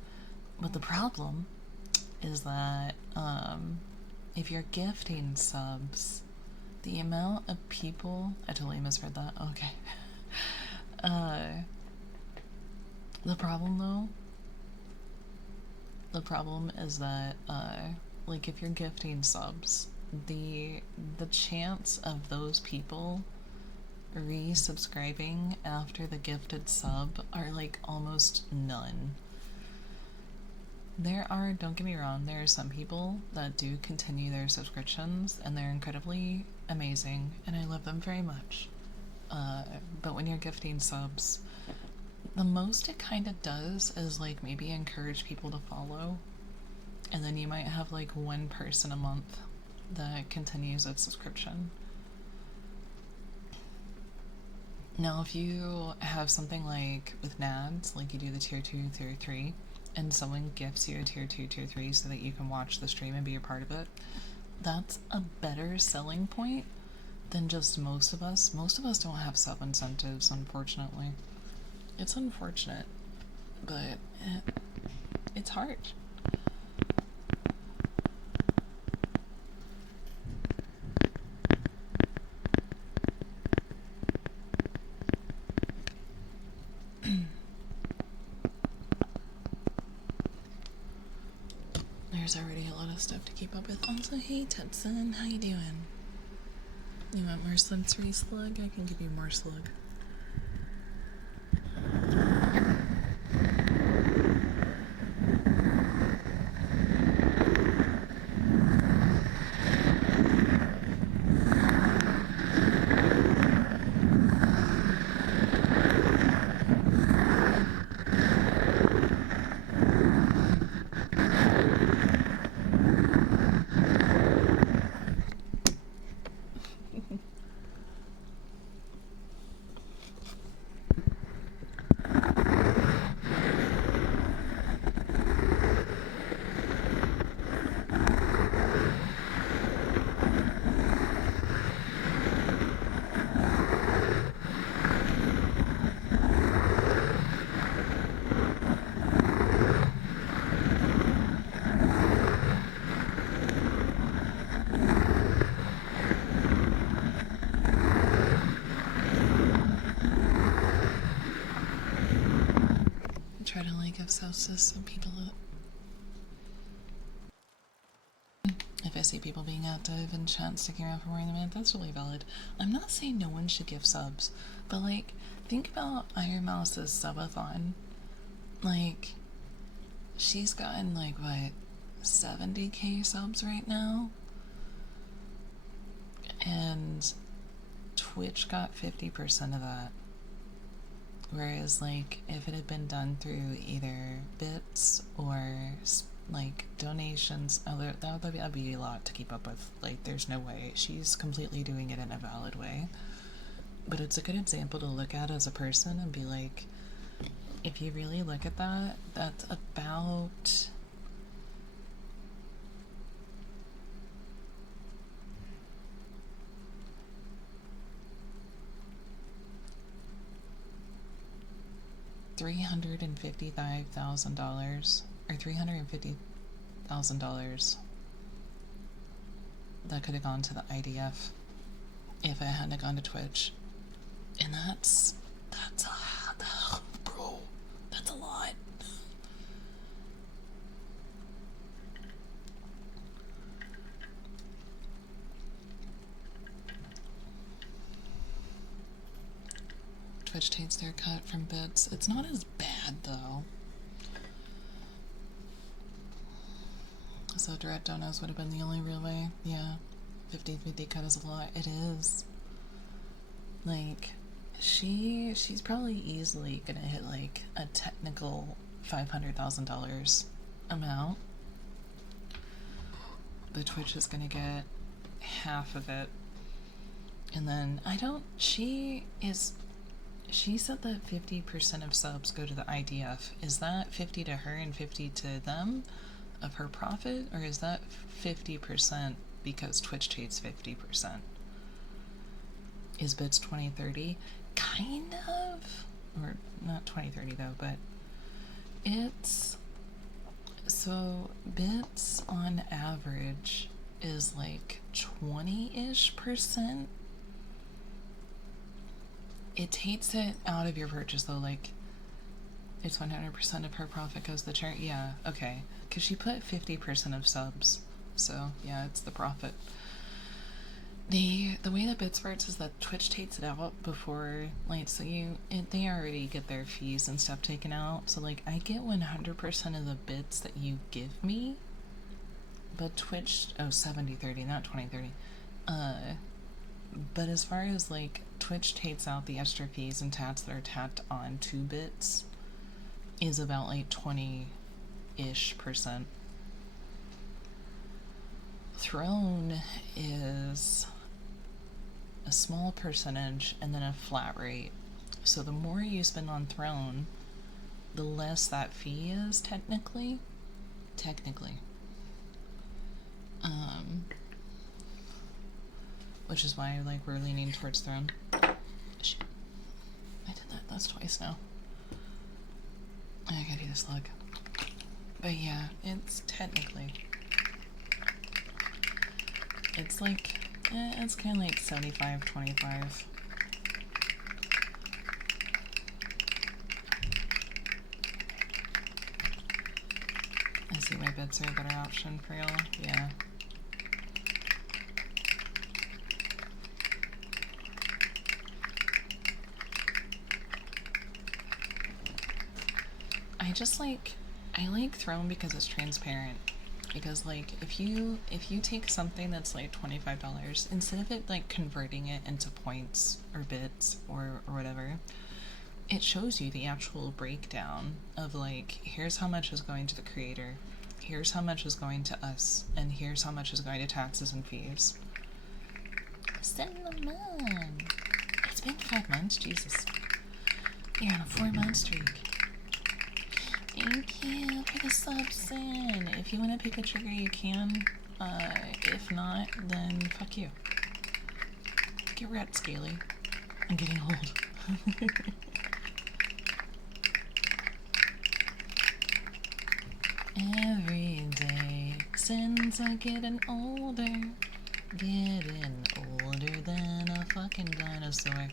But the problem is that if you're gifting subs, the amount of people, I totally misread that, okay. The problem is that, like, if you're gifting subs, the chance of those people resubscribing after the gifted sub are like almost none. There are, don't get me wrong, there are some people that do continue their subscriptions and they're incredibly amazing and I love them very much. But when you're gifting subs, the most it kind of does is like maybe encourage people to follow, and then you might have like one person a month that continues its subscription. Now, if you have something like with NADs, like you do the tier 2, tier 3, and someone gifts you a tier 2, tier 3 so that you can watch the stream and be a part of it, that's a better selling point than just most of us. Most of us don't have sub incentives, unfortunately. It's unfortunate, but it's hard. there's already a lot of stuff to keep up with. Also, hey Tetsun, how you doing? You want more sensory slug? I can give you more slug. Try to like give subs to some people. If I see people being active and chat sticking around for more than a minute, that's really valid. I'm not saying no one should give subs, but like, think about Iron Mouse's subathon. Like, she's gotten like what, 70k subs right now? And Twitch got 50% of that. Whereas, like, if it had been done through either bits or like donations, that'd be a lot to keep up with. Like, there's no way she's completely doing it in a valid way. But it's a good example to look at as a person and be like, if you really look at that, that's about $355,000 or $350,000 that could have gone to the IDF if it hadn't gone to Twitch. And that's a bro, that's a lot. Twitch takes their cut from bits. It's not as bad though. So direct donos would have been the only real way. Yeah, 50-50 cut is a lot. It is. Like, she's probably easily gonna hit like a technical $500,000 amount, but Twitch is gonna get half of it. And then she said that 50% of subs go to the IDF. Is that 50 to her and 50 to them of her profit, or is that 50% because Twitch takes 50%? Is bits 20-30? Kind of. Or not 20-30 though, but it's, so bits on average is like 20-ish%. It takes it out of your purchase though, like it's 100% of her profit goes to the charity. Yeah, okay, because she put 50% of subs, so yeah, it's the profit. The way that bits works is that Twitch takes it out before, like, so they already get their fees and stuff taken out, so like I get 100% of the bits that you give me, but Twitch, 70-30, not 20-30. But as far as like Twitch takes out the extra fees and tats that are tacked on to bits is about like 20-ish%. Throne is a small percentage and then a flat rate. So the more you spend on Throne, the less that fee is technically. Which is why like we're leaning towards Throne. Shit. I did that's twice now. I gotta do this look. But yeah, it's technically, it's like, it's kind of like 75-25. I see why bits are a better option for y'all. Yeah. I like Throne because it's transparent. Because like if you take something that's like $25, instead of it like converting it into points or bits or whatever, it shows you the actual breakdown of like, here's how much is going to the creator, here's how much is going to us, and here's how much is going to taxes and fees. Cinnamon! It's been 5 months, Jesus. You're on a 4-month streak. Thank you for the sub-sin. If you want to pick a trigger, you can. If not, then fuck you. Get wrecked, Scaly. I'm getting old. Every day since I'm getting older than a fucking dinosaur.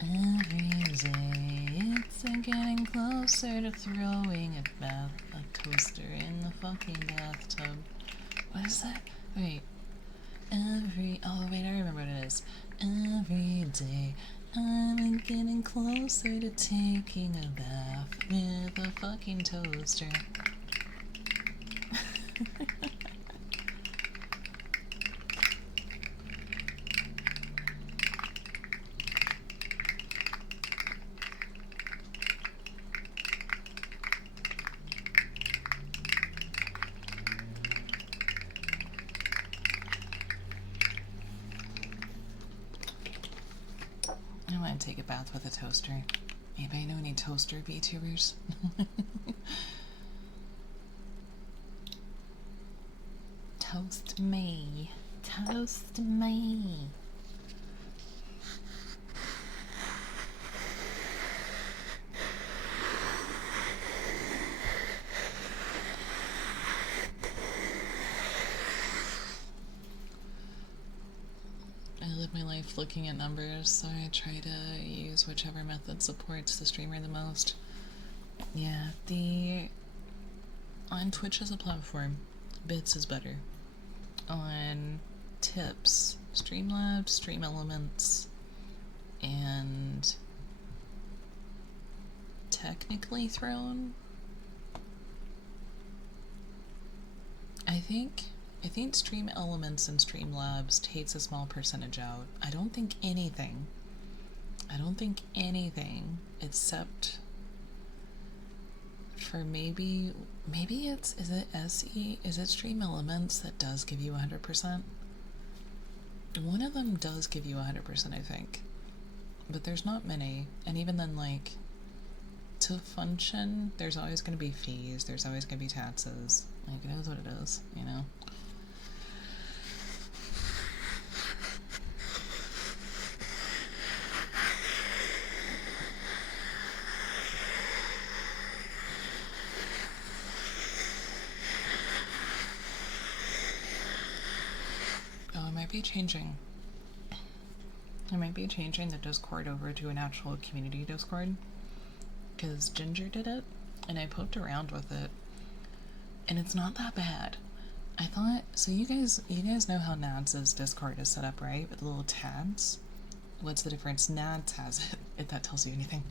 Every day it's getting closer to throwing a toaster in the fucking bathtub. What is that? Wait. Oh wait, I remember what it is. Every day I'm getting closer to taking a bath with a fucking toaster. I want to take a bath with a toaster. Anybody know any toaster VTubers? Toast me. Toast me. I live my life looking at numbers, so I try to use whichever method supports the streamer the most. Yeah, on Twitch as a platform, bits is better. On tips, Streamlabs, Stream Elements, and technically Throne. I think Stream Elements and Streamlabs takes a small percentage out. I don't think anything except for maybe is it SE? Is it Stream Elements that does give you 100%? One of them does give you 100%, I think. But there's not many. And even then, like, to function, there's always going to be fees, there's always going to be taxes. Like, it is what it is, you know? I might be changing the Discord over to an actual community Discord, because Ginger did it, and I poked around with it, and it's not that bad. I thought, so you guys know how Nads' Discord is set up, right? With little tabs? What's the difference? Nads has it, if that tells you anything.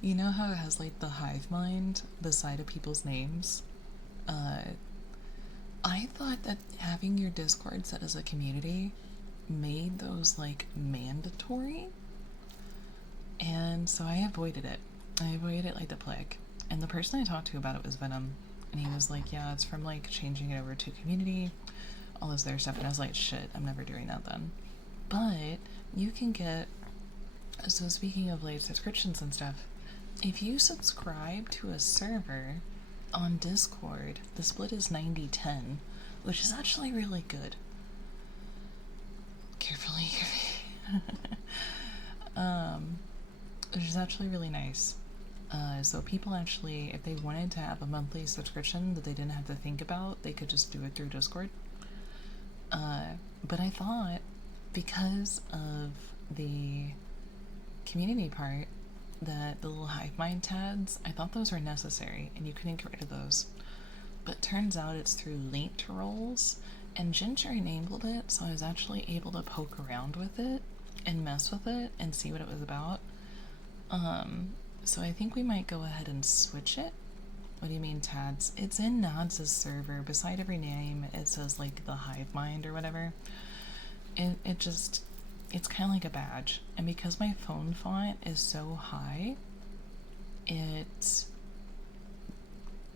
You know how it has, like, the hive mind beside of people's names? I thought that having your Discord set as a community made those, like, mandatory. And so I avoided it. I avoided it like the plague. And the person I talked to about it was Venom. And he was like, yeah, it's from, like, changing it over to community, all this other stuff. And I was like, shit, I'm never doing that then. But you can get, so speaking of, like, subscriptions and stuff, if you subscribe to a server on Discord, the split is 90-10, which is actually really good. Carefully. Which is actually really nice. So people actually, if they wanted to have a monthly subscription that they didn't have to think about, they could just do it through Discord. But I thought, because of the community part, that the little hive mind tags, I thought those were necessary and you couldn't get rid of those. But turns out it's through linked roles, and Ginger enabled it, so I was actually able to poke around with it and mess with it and see what it was about. So I think we might go ahead and switch it. What do you mean, Tads? It's in Nads' server. Beside every name, it says like the hive mind or whatever. It's kind of like a badge. And because my phone font is so high, it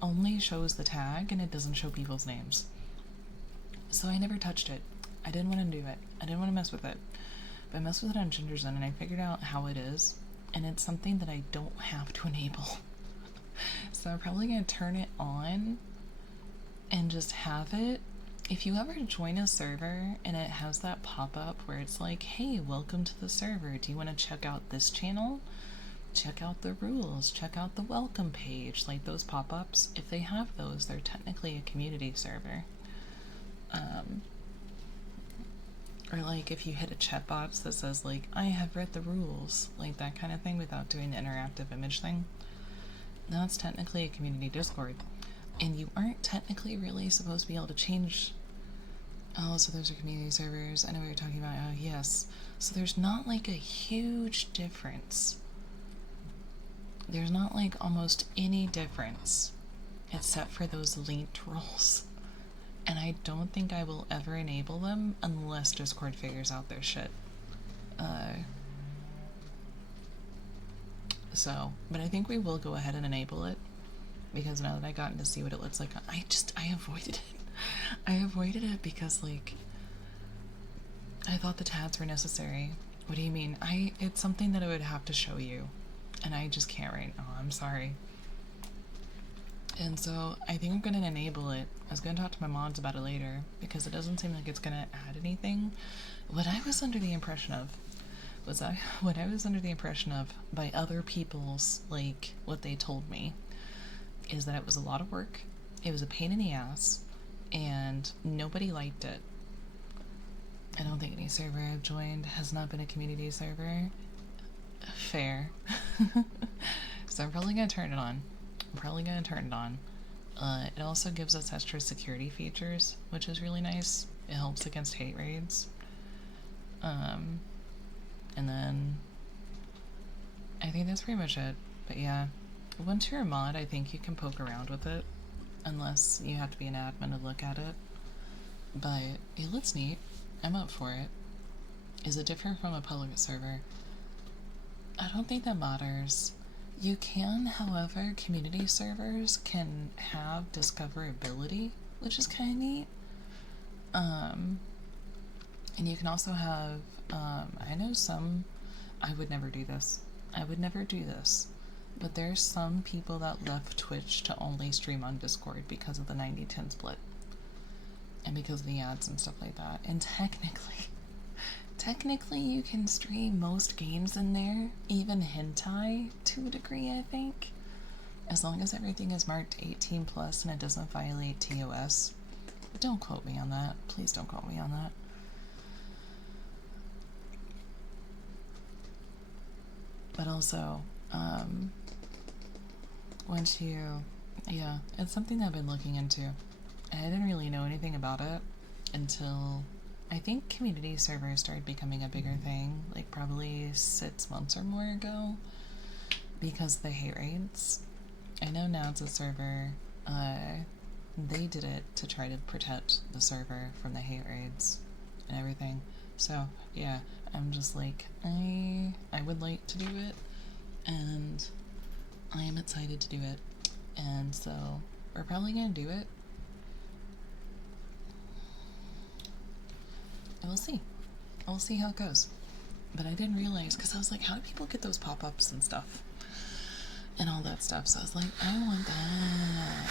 only shows the tag and it doesn't show people's names. So I never touched it. I didn't want to do it. I didn't want to mess with it. But I messed with it on Ginger's Inn and I figured out how it is. And it's something that I don't have to enable. So I'm probably going to turn it on and just have it. If you ever join a server and it has that pop-up where it's like, hey, welcome to the server. Do you want to check out this channel? Check out the rules. Check out the welcome page. Like those pop-ups, if they have those, they're technically a community server. Or like if you hit a chat box that says like, I have read the rules, like that kind of thing without doing the interactive image thing, that's technically a community Discord. And you aren't technically really supposed to be able to change. Oh, so those are community servers. I know what you're talking about. Oh, yes. So there's not like a huge difference. There's not like almost any difference except for those linked roles. And I don't think I will ever enable them unless Discord figures out their shit. But I think we will go ahead and enable it, because now that I gotten to see what it looks like, I avoided it. I avoided it because, like, I thought the tabs were necessary. What do you mean? It's something that I would have to show you, and I just can't right now. I'm sorry. And so I think I'm going to enable it. I was going to talk to my mods about it later, because it doesn't seem like it's going to add anything. What I was under the impression of by other people's, like, what they told me, is that it was a lot of work, it was a pain in the ass, and nobody liked it. I don't think any server I've joined has not been a community server. Fair. So I'm probably going to turn it on. It also gives us extra security features, which is really nice. It helps against hate raids. And then I think that's pretty much it. But yeah, once you're a mod, I think you can poke around with it, unless you have to be an admin to look at it. But it looks neat. I'm up for it. Is it different from a public server? I don't think that matters. You can, however, community servers can have discoverability, which is kind of neat. And you can also have, I know some, I would never do this, but there's some people that left Twitch to only stream on Discord because of the 90-10 split, and because of the ads and stuff like that. And technically you can stream most games in there, even hentai to a degree, I think, as long as everything is marked 18 plus and it doesn't violate TOS. But don't quote me on that. Please don't quote me on that. But also, it's something that I've been looking into. I didn't really know anything about it until I think community servers started becoming a bigger thing, like probably 6 months or more ago, because of the hate raids. I know now it's a server, they did it to try to protect the server from the hate raids and everything. So yeah, I'm just like, I would like to do it, and I am excited to do it, and so we're probably gonna do it. And we'll see how it goes. But I didn't realize, because I was like, how do people get those pop-ups and stuff and all that stuff? So I was like, I want that.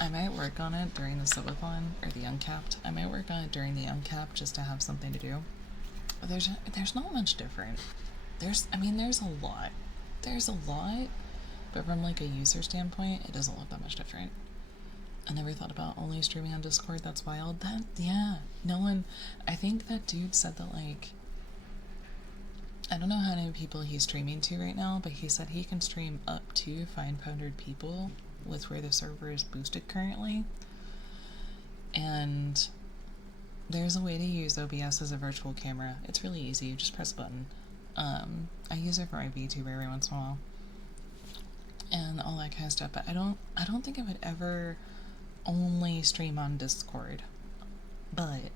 I might work on it during the subathon, or the uncapped. I might work on it during the uncapped just to have something to do. There's not much different. I mean, there's a lot. There's a lot, but from like a user standpoint, it doesn't look that much different. I never thought about only streaming on Discord. That's wild. Yeah. No one. I think that dude said that, like, I don't know how many people he's streaming to right now, but he said he can stream up to 500 people with where the server is boosted currently. And there's a way to use OBS as a virtual camera. It's really easy. You just press a button. I use it for my VTuber every once in a while, and all that kind of stuff. But I don't think I would ever only stream on Discord. But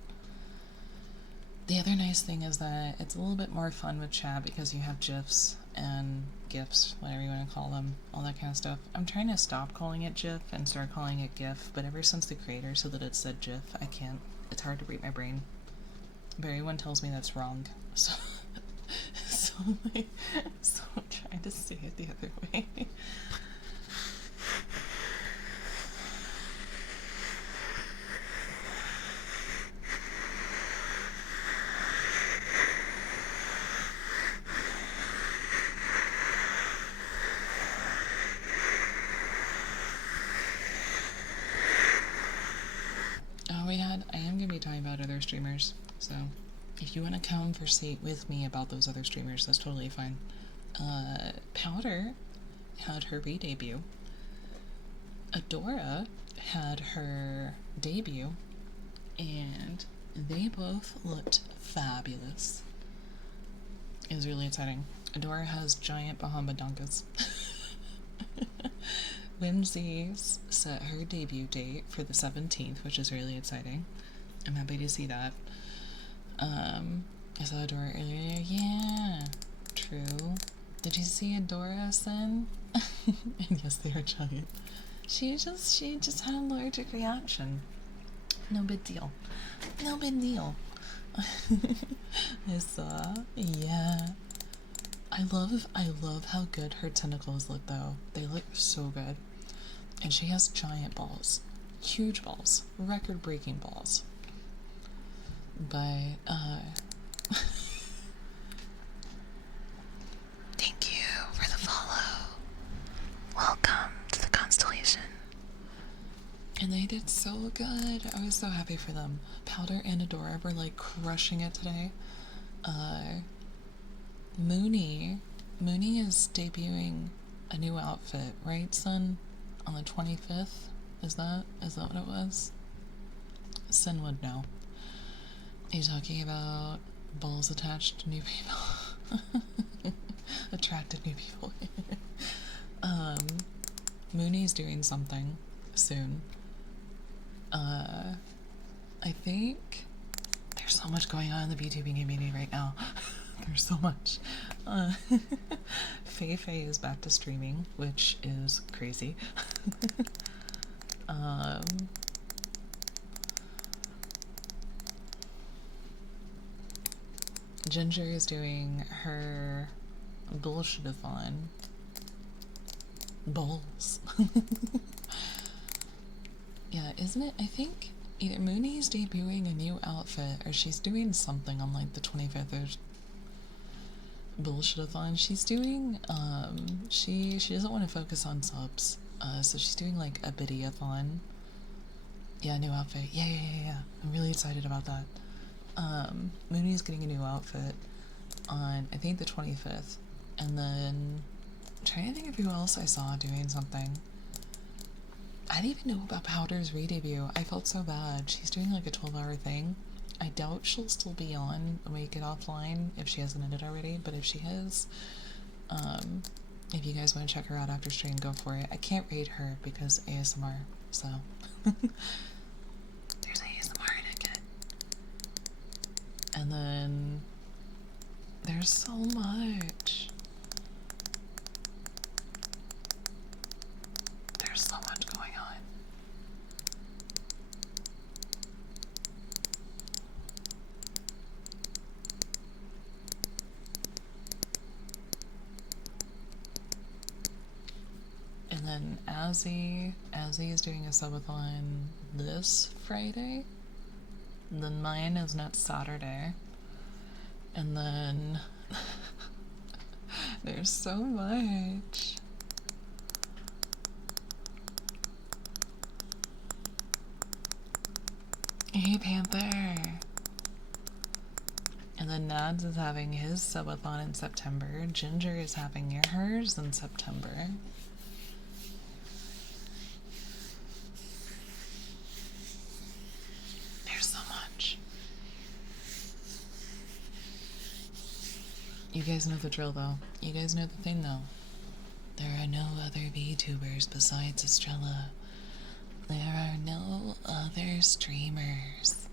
the other nice thing is that it's a little bit more fun with chat because you have GIFs and GIFs, whatever you want to call them, all that kind of stuff. I'm trying to stop calling it GIF and start calling it GIF, but ever since the creator said that it said GIF, I can't. It's hard to read my brain. But everyone tells me that's wrong, so I'm trying to say it the other way. I am going to be talking about other streamers, so if you want to conversate with me about those other streamers, that's totally fine. Powder had her re-debut. Adora had her debut, and they both looked fabulous. It was really exciting. Adora has giant Bahama Donkas. Whimsy's set her debut date for the 17th, which is really exciting. I'm happy to see that. I saw Adora earlier. Yeah, true. Did you see Adora, Sin? And yes, they are giant. She just had an allergic reaction. No big deal. No big deal. I saw. Yeah. I love how good her tentacles look, though. They look so good. And she has giant balls. Huge balls. Record-breaking balls. But, thank you for the follow. Welcome to the constellation. And they did so good. I was so happy for them. Powder and Adora were, like, crushing it today. Mooney is debuting a new outfit, right, son? On the 25th? Is that what it was? Sin would know. He's talking about balls attached to new people. Attracted new people. Mooney's doing something soon. I think there's so much going on in the VTubing community right now. There's so much. Fei is back to streaming, which is crazy. Ginger is doing her bullshit-a-thon. Balls. Yeah, isn't it? I think either Mooney's debuting a new outfit or she's doing something on like the 25th or bullshit-a-thon. She's doing, she doesn't want to focus on subs, so she's doing like a biddy-a-thon. Yeah, new outfit. Yeah. I'm really excited about that. Mooney's getting a new outfit on, I think, the 25th. And then, I'm trying to think of who else I saw doing something. I didn't even know about Powder's re-debut. I felt so bad. She's doing like a 12-hour thing. I doubt she'll still be on when we get offline if she hasn't ended already, but if she has, if you guys want to check her out after stream, go for it. I can't rate her because ASMR, so there's ASMR in it, good. And then there's so much. There's so much going on. And then Azzy is doing a subathon this Friday. Then mine is next Saturday. And then there's so much. Hey, Panther. And then Nads is having his subathon in September. Ginger is having hers in September. There's so much. You guys know the drill, though. You guys know the thing, though. There are no other VTubers besides Estrella. There are no other streamers.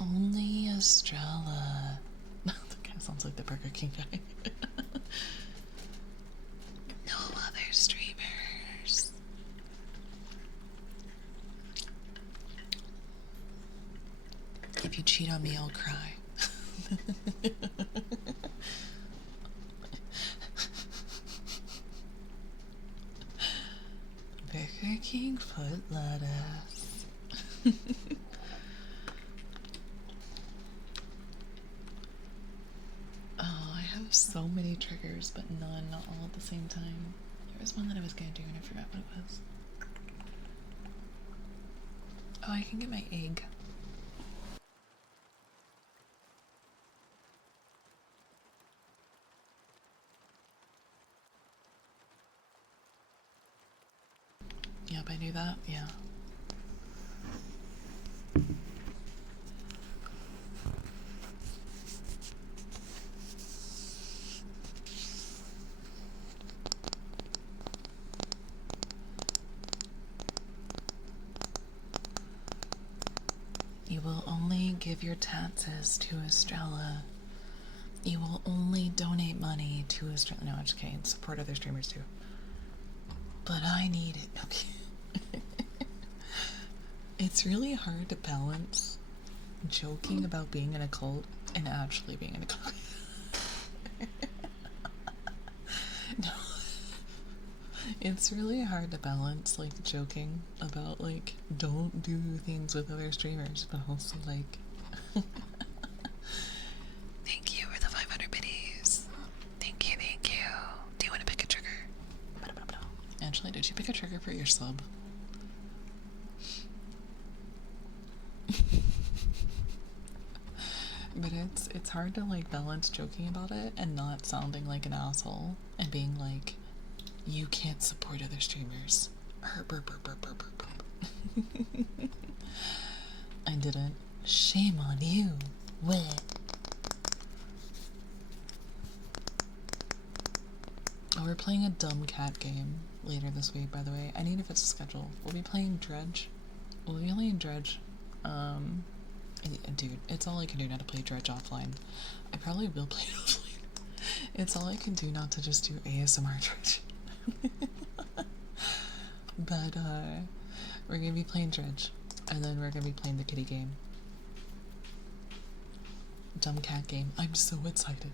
Only Estrella. That kind of sounds like the Burger King guy. No other streamers. If you cheat on me, I'll cry. Burger King foot lettuce. Oh, I have so many triggers, but none all at the same time. There was one that I was gonna do and I forgot what it was. Oh, I can get my egg. Yep, I knew that, yeah. You will only give your taxes to Estrella. You will only donate money to Estrella. No, I'm just kidding. Support other streamers too. But I need it. Okay. It's really hard to balance joking about being in a cult and actually being in a cult. No. It's really hard to balance, like, joking about, like, don't do things with other streamers, but also, like... Thank you for the 500 biddies. Thank you, thank you. Do you want to pick a trigger? Angela, did you pick a trigger for your sub? But it's hard to, like, balance joking about it and not sounding like an asshole and being like, you can't support other streamers. I didn't. Shame on you. What? Oh, we're playing a dumb cat game later this week, by the way. I need to fix the schedule. We'll be playing Dredge. We'll be playing Dredge. Dude, it's all I can do not to play Dredge offline. I probably will play it offline. It's all I can do not to just do ASMR Dredge. But, we're gonna be playing Dredge. And then we're gonna be playing the kitty game. Dumb cat game. I'm so excited.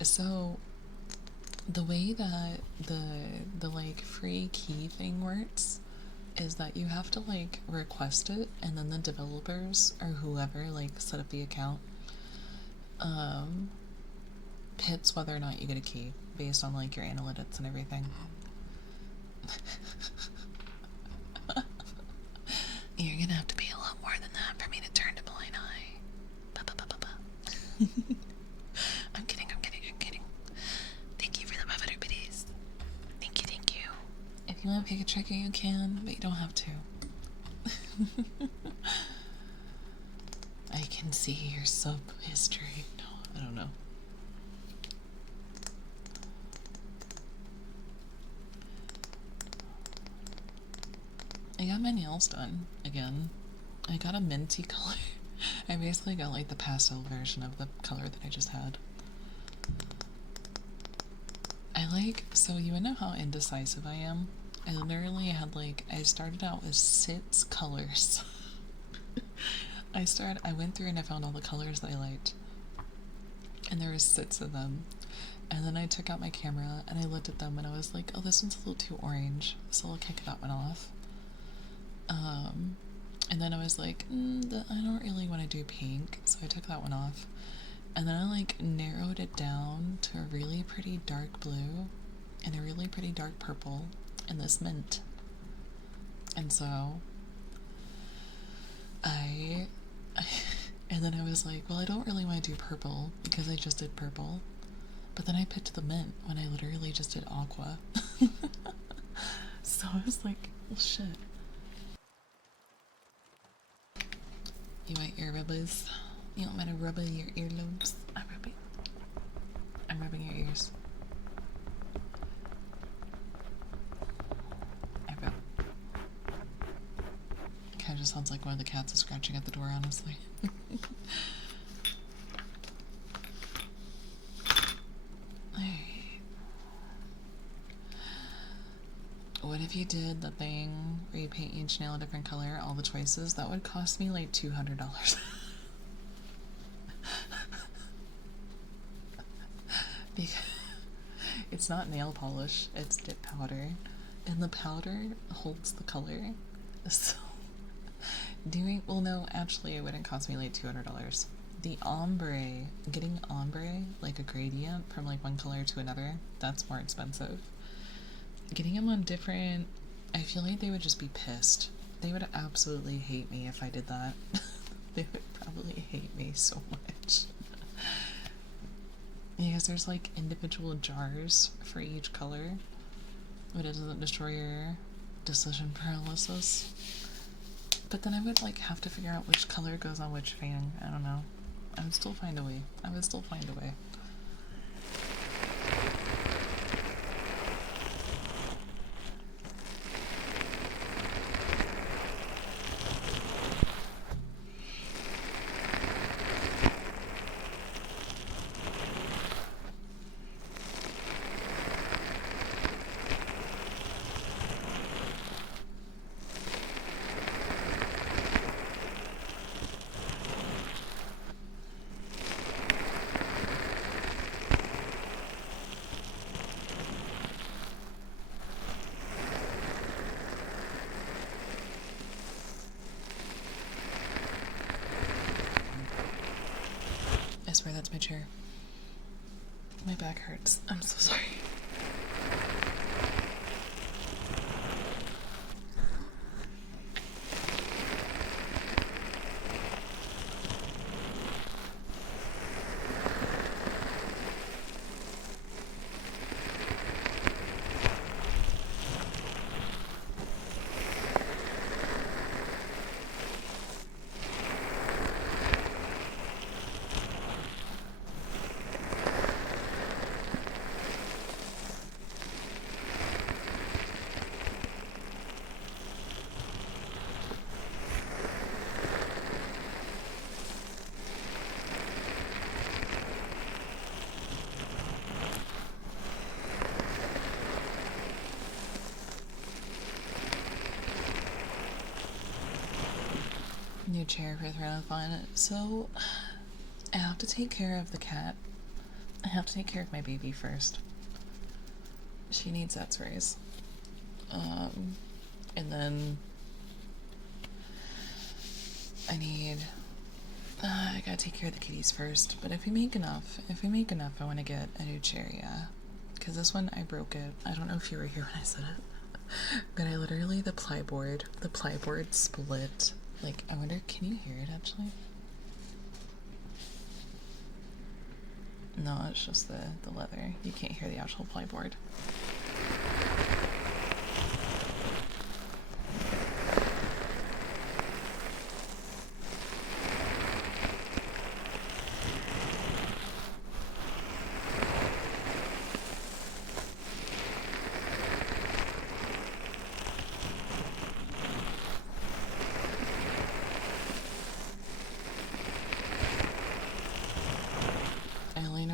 So the way that the like free key thing works is that you have to like request it, and then the developers or whoever like set up the account pits whether or not you get a key based on like your analytics and everything. You're gonna have to pay a lot more than that for me to turn to blind eye. I'm kidding. Thank you for the 500 biddies. Thank you. If you want to pick a trigger, you can, but you don't have to. I can see your sub history. No, I don't know. I got my nails done again. I got a minty color. I basically got like the pastel version of the color that I just had. So you know how indecisive I am? I literally had like, I started out with 6 colors. I went through and I found all the colors that I liked. And there was 6 of them. And then I took out my camera and I looked at them and I was like, oh, this one's a little too orange, so I'll kick that one off. And then I was like, I don't really want to do pink, so I took that one off. And then I like narrowed it down to a really pretty dark blue and a really pretty dark purple and this mint. And so I and then I was like, well, I don't really want to do purple because I just did purple. But then I picked the mint when I literally just did aqua. So I was like, well, shit. You want ear rubbers? You want me to rub your earlobes? I'm rubbing your ears. I rub. Kind of just sounds like one of the cats is scratching at the door, honestly. Alright. What if you did the thing where you paint each nail a different color, all the choices? That would cost me like $200. Because it's not nail polish, it's dip powder. And the powder holds the color. So well no, actually it wouldn't cost me like $200. The ombre, getting ombre, like a gradient from like one color to another, that's more expensive. Getting them on different, I feel like they would just be pissed. They would absolutely hate me if I did that. They would probably hate me so much. Because there's like individual jars for each color, but it doesn't destroy your decision paralysis. But then I would like have to figure out which color goes on which fan. I don't know. I would still find a way. I swear that's my chair. My back hurts. I'm so sorry. New chair for Throne of Fun. So, I have to take care of the cat. I have to take care of my baby first. She needs X-rays. And then I gotta take care of the kitties first. But if we make enough, I want to get a new chair, yeah. Because this one, I broke it. I don't know if you were here when I said it. But I literally, the plyboard split. Like, I wonder, can you hear it actually? No, it's just the leather. You can't hear the actual plyboard.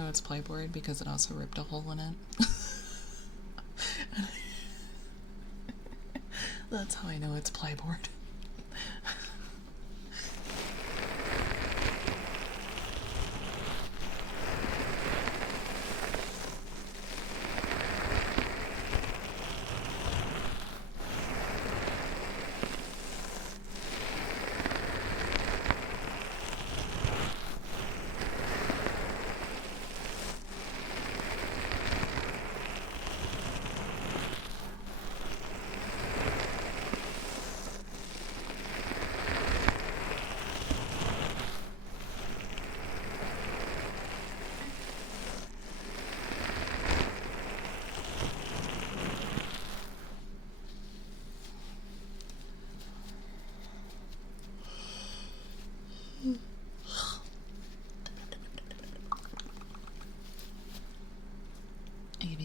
It's plyboard because it also ripped a hole in it. That's how I know it's plyboard.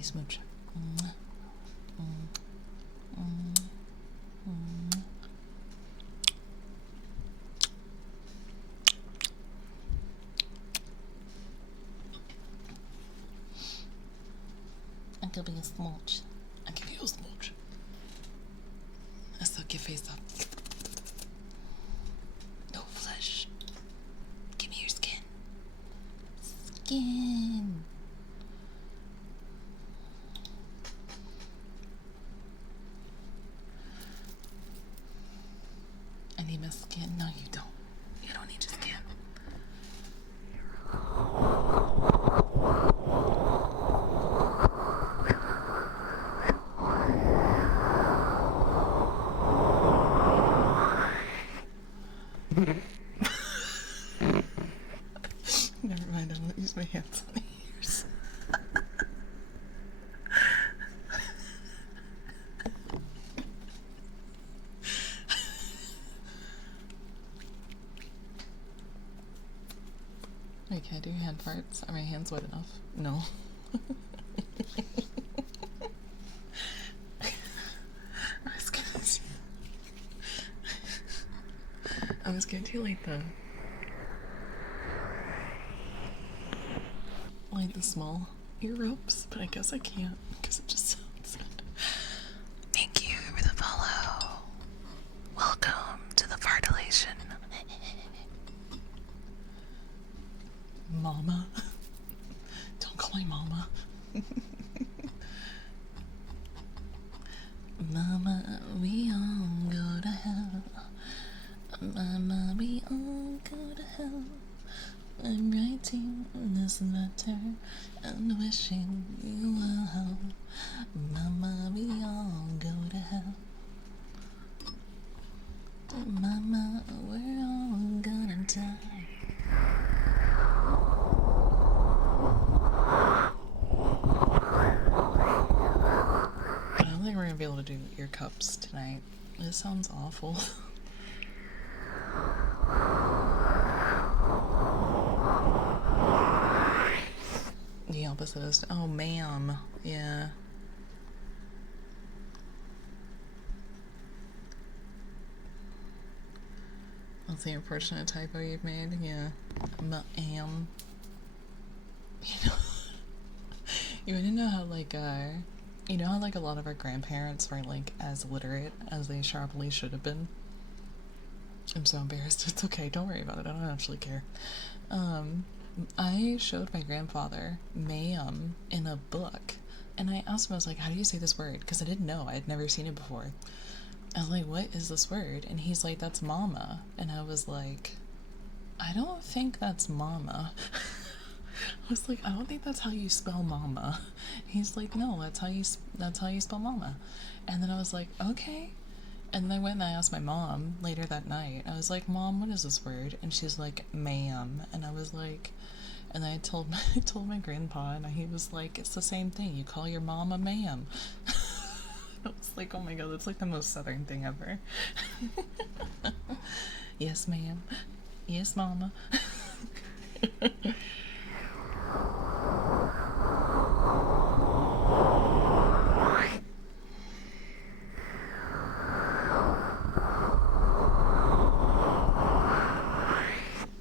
smooch. I'll give you a smooch. I'll give you a smooch. I suck your face up. No flesh. Give me your skin. Skin. I need my skin. No, you don't. You don't need your skin. Never mind, I won't use my hands on the ears. Wait, can I do hand farts? Are my hands wet enough? No. I was gonna do like the small ear ropes, but I guess I can't because it just sounds good. Thank you for the follow. Welcome to the fartulation. Mama. Don't call me mama. Mama, we all go to hell. Mama, we all go to hell. I'm writing this letter and wishing you well. Mama, we all go to hell. Mama, we're all gonna die. I don't think we're gonna be able to do ear cups tonight. This sounds awful. The opposite is, oh, ma'am. Yeah. That's the unfortunate typo you've made. Yeah. Ma'am. You know, you want to know how, like, you know how, like, a lot of our grandparents weren't, like, as literate as they sharply should have been? I'm so embarrassed. It's okay. Don't worry about it. I don't actually care. I showed my grandfather ma'am in a book, and I asked him, I was like, how do you say this word? Because I didn't know. I had never seen it before. I was like, what is this word? And he's like, that's mama. And I was like, I don't think that's mama. I was like, I don't think that's how you spell mama. He's like, no, that's how you spell mama. And then I was like, okay. And then I went and I asked my mom later that night. I was like, Mom, what is this word? And she's like, ma'am. And I was like, and I told my grandpa, and he was like, it's the same thing. You call your mom a ma'am. I was like, oh my god, that's like the most southern thing ever. Yes, ma'am. Yes, mama.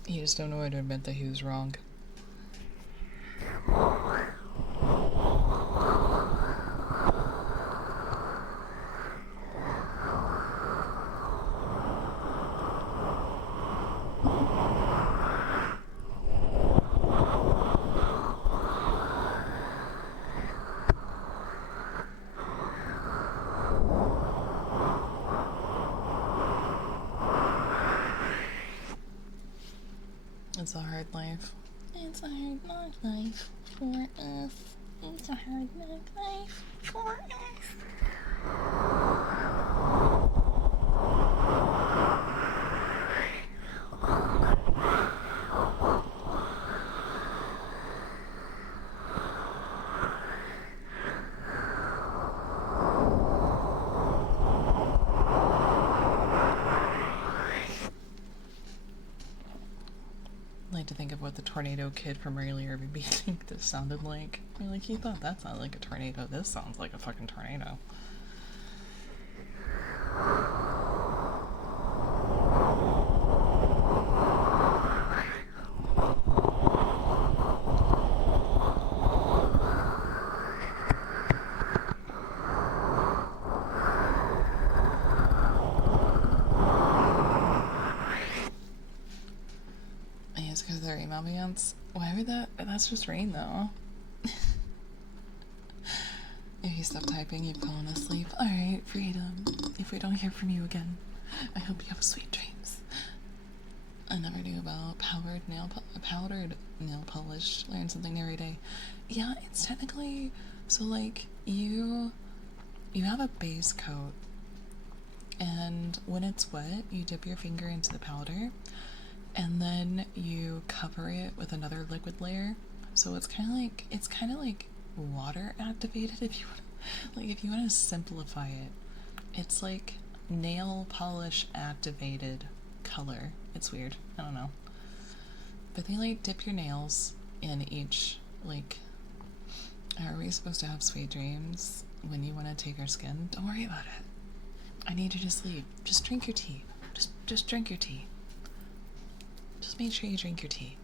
He just don't know how to admit that he was wrong. It's a hard life. It's a hard life for us. It's a hard life for us. I like to think of what what the tornado kid from earlier would be think this sounded like. You're like, he thought that sounded like a tornado. This sounds like a fucking tornado. Because of their email bands. Why would that? That's just rain, though. If you stop typing, you've fallen asleep. Alright, freedom. If we don't hear from you again, I hope you have sweet dreams. I never knew about powdered nail polish. Learn something new every day. Yeah, it's technically so like you have a base coat, and when it's wet, you dip your finger into the powder. And then you cover it with another liquid layer, so it's kind of like water activated. If you want to simplify it, it's like nail polish activated color. It's weird. I don't know, but they like dip your nails in each like. Are we supposed to have sweet dreams when you want to take our skin? Don't worry about it. I need you to sleep. Just drink your tea. Just drink your tea. Just make sure you drink your tea.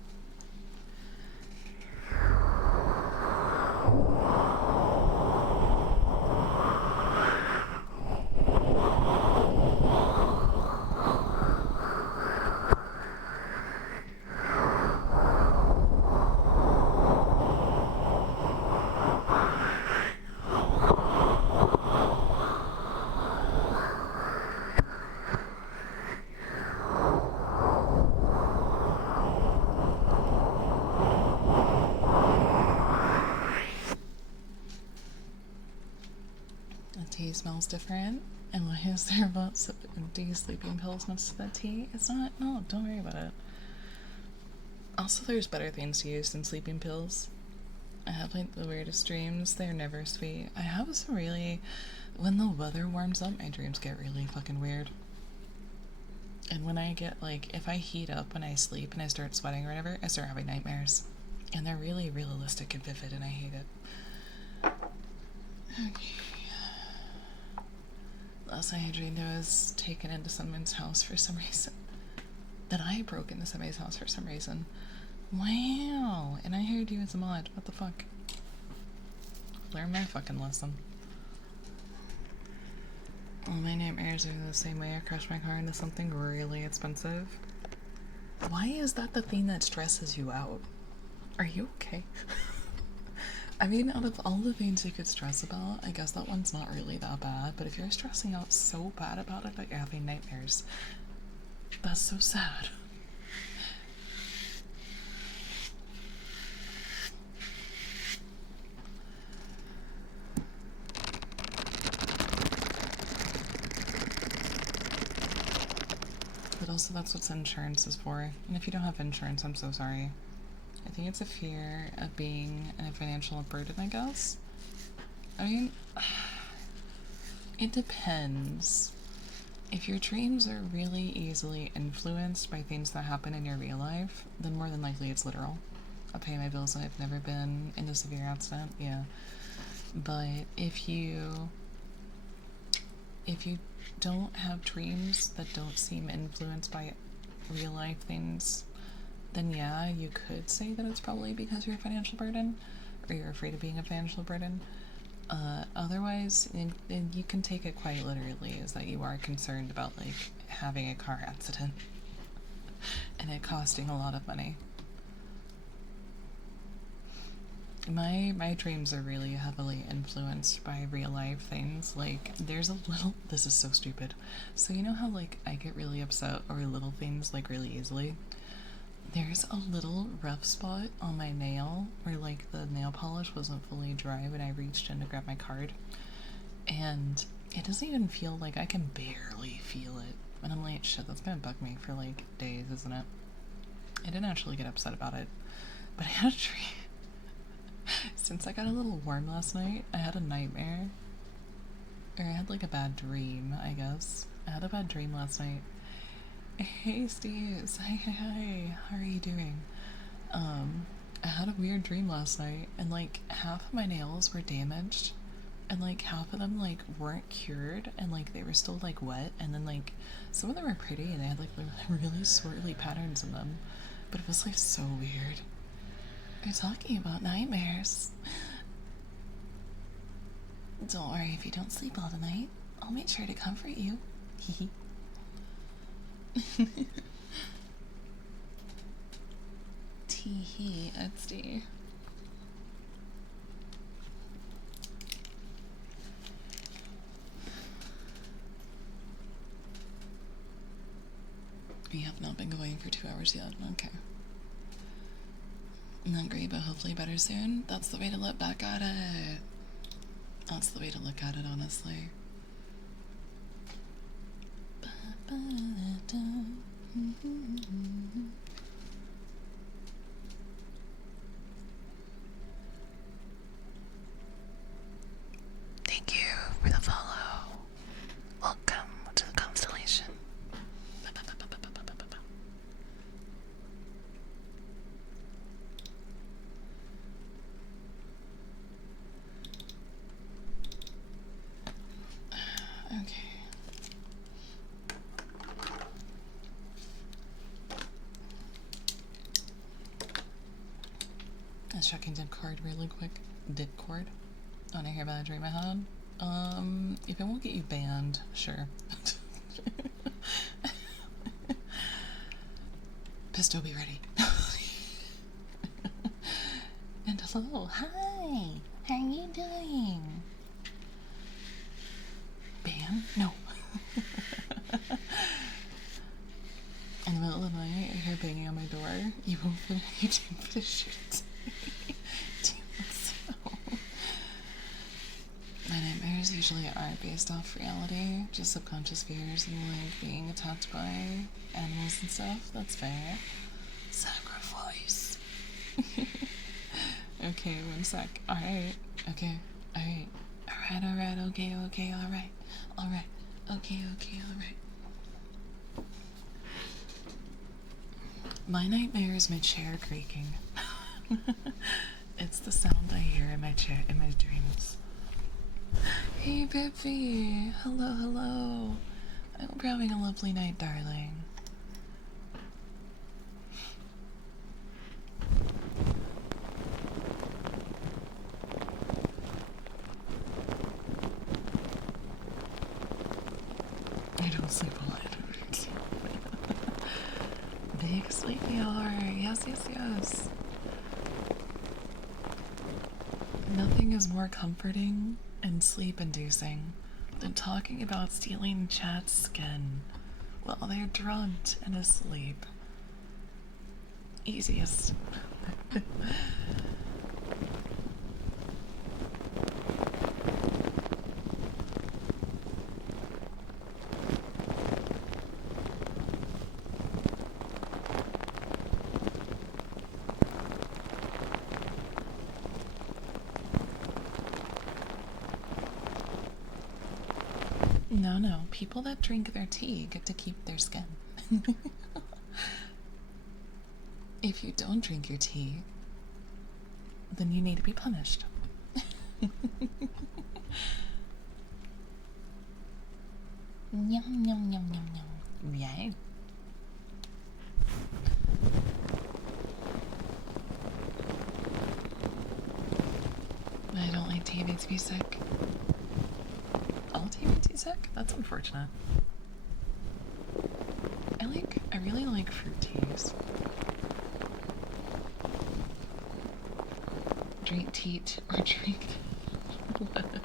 Tea smells different, and why is there about empty sleeping pills next to that tea? It's not. No, don't worry about it. Also, there's better things to use than sleeping pills. I have like the weirdest dreams. They're never sweet. I have some really. When the weather warms up, my dreams get really fucking weird. And when I get like, if I heat up when I sleep and I start sweating or whatever, I start having nightmares. And they're really realistic and vivid, and I hate it. Okay. Last night I dreamed I was taken into someone's house for some reason. That I broke into somebody's house for some reason. Wow! And I heard you as a mod. What the fuck? Learn my fucking lesson. All my nightmares are the same way I crashed my car into something really expensive. Why is that the thing that stresses you out? Are you okay? I mean, out of all the things you could stress about, I guess that one's not really that bad, but if you're stressing out so bad about it that you're having nightmares, that's so sad. But also that's what insurance is for, and if you don't have insurance, I'm so sorry. I think it's a fear of being in a financial burden, I guess. I mean, it depends. If your dreams are really easily influenced by things that happen in your real life, then more than likely it's literal. I'll pay my bills and I've never been in a severe accident, yeah. But if you don't have dreams that don't seem influenced by real life things, then yeah, you could say that it's probably because you're a financial burden, or you're afraid of being a financial burden. Otherwise, and you can take it quite literally, is that you are concerned about like having a car accident and it costing a lot of money. My dreams are really heavily influenced by real life things. Like, there's a little, this is so stupid. So you know how like I get really upset over little things like really easily? There's a little rough spot on my nail where like the nail polish wasn't fully dry when I reached in to grab my card, and it doesn't even feel like, I can barely feel it, and I'm like, shit, that's gonna bug me for like days, isn't it? I didn't actually get upset about it, but I had a dream. Since I got a little warm last night, I had a nightmare, or I had like a bad dream, I guess. I had a bad dream last night. Hey Steve, hi, how are you doing? I had a weird dream last night, and like half of my nails were damaged, and like half of them like weren't cured, and like they were still like wet, and then like some of them were pretty and they had like really swirly patterns in them, but it was like so weird. We're talking about nightmares. Don't worry if you don't sleep all tonight. I'll make sure to comfort you. Hee Tee-hee, Etsy. We have not been going for 2 hours yet. Okay. Not great, but hopefully better soon. That's the way to look back at it. That's the way to look at it, honestly. Thank you for the follow. Welcome to the constellation. Okay. I was checking Discord really quick. Discord. Want to hear about a dream I had? If it won't get you banned, sure. Pisto, be ready. And hello, hi. How are you doing? Ban? No. In the middle of the night, I hear banging on my door. You won't finish. You didn't finish it. My nightmares usually aren't based off reality, just subconscious fears and like being attacked by animals and stuff. That's fair. Sacrifice. Okay, one sec. Alright. Okay. Alright. Alright, okay, alright. Alright. Okay, alright. My nightmare is my chair creaking. It's the sound I hear in my chair in my dreams. Hey, Bippy! Hello, hello! I hope you're having a lovely night, darling. I don't sleep a lot. Big sleepy hour! Yes, yes, yes! Nothing is more comforting and sleep-inducing than talking about stealing chat's skin while they're drugged and asleep. Easiest. No. People that drink their tea get to keep their skin. If you don't drink your tea, then you need to be punished. Yum, yum, yum, yum, yum. Yay. I don't like tea, makes me sick. All tea makes you sick? That's unfortunate. I really like fruit teas. Drink teat or drink blood.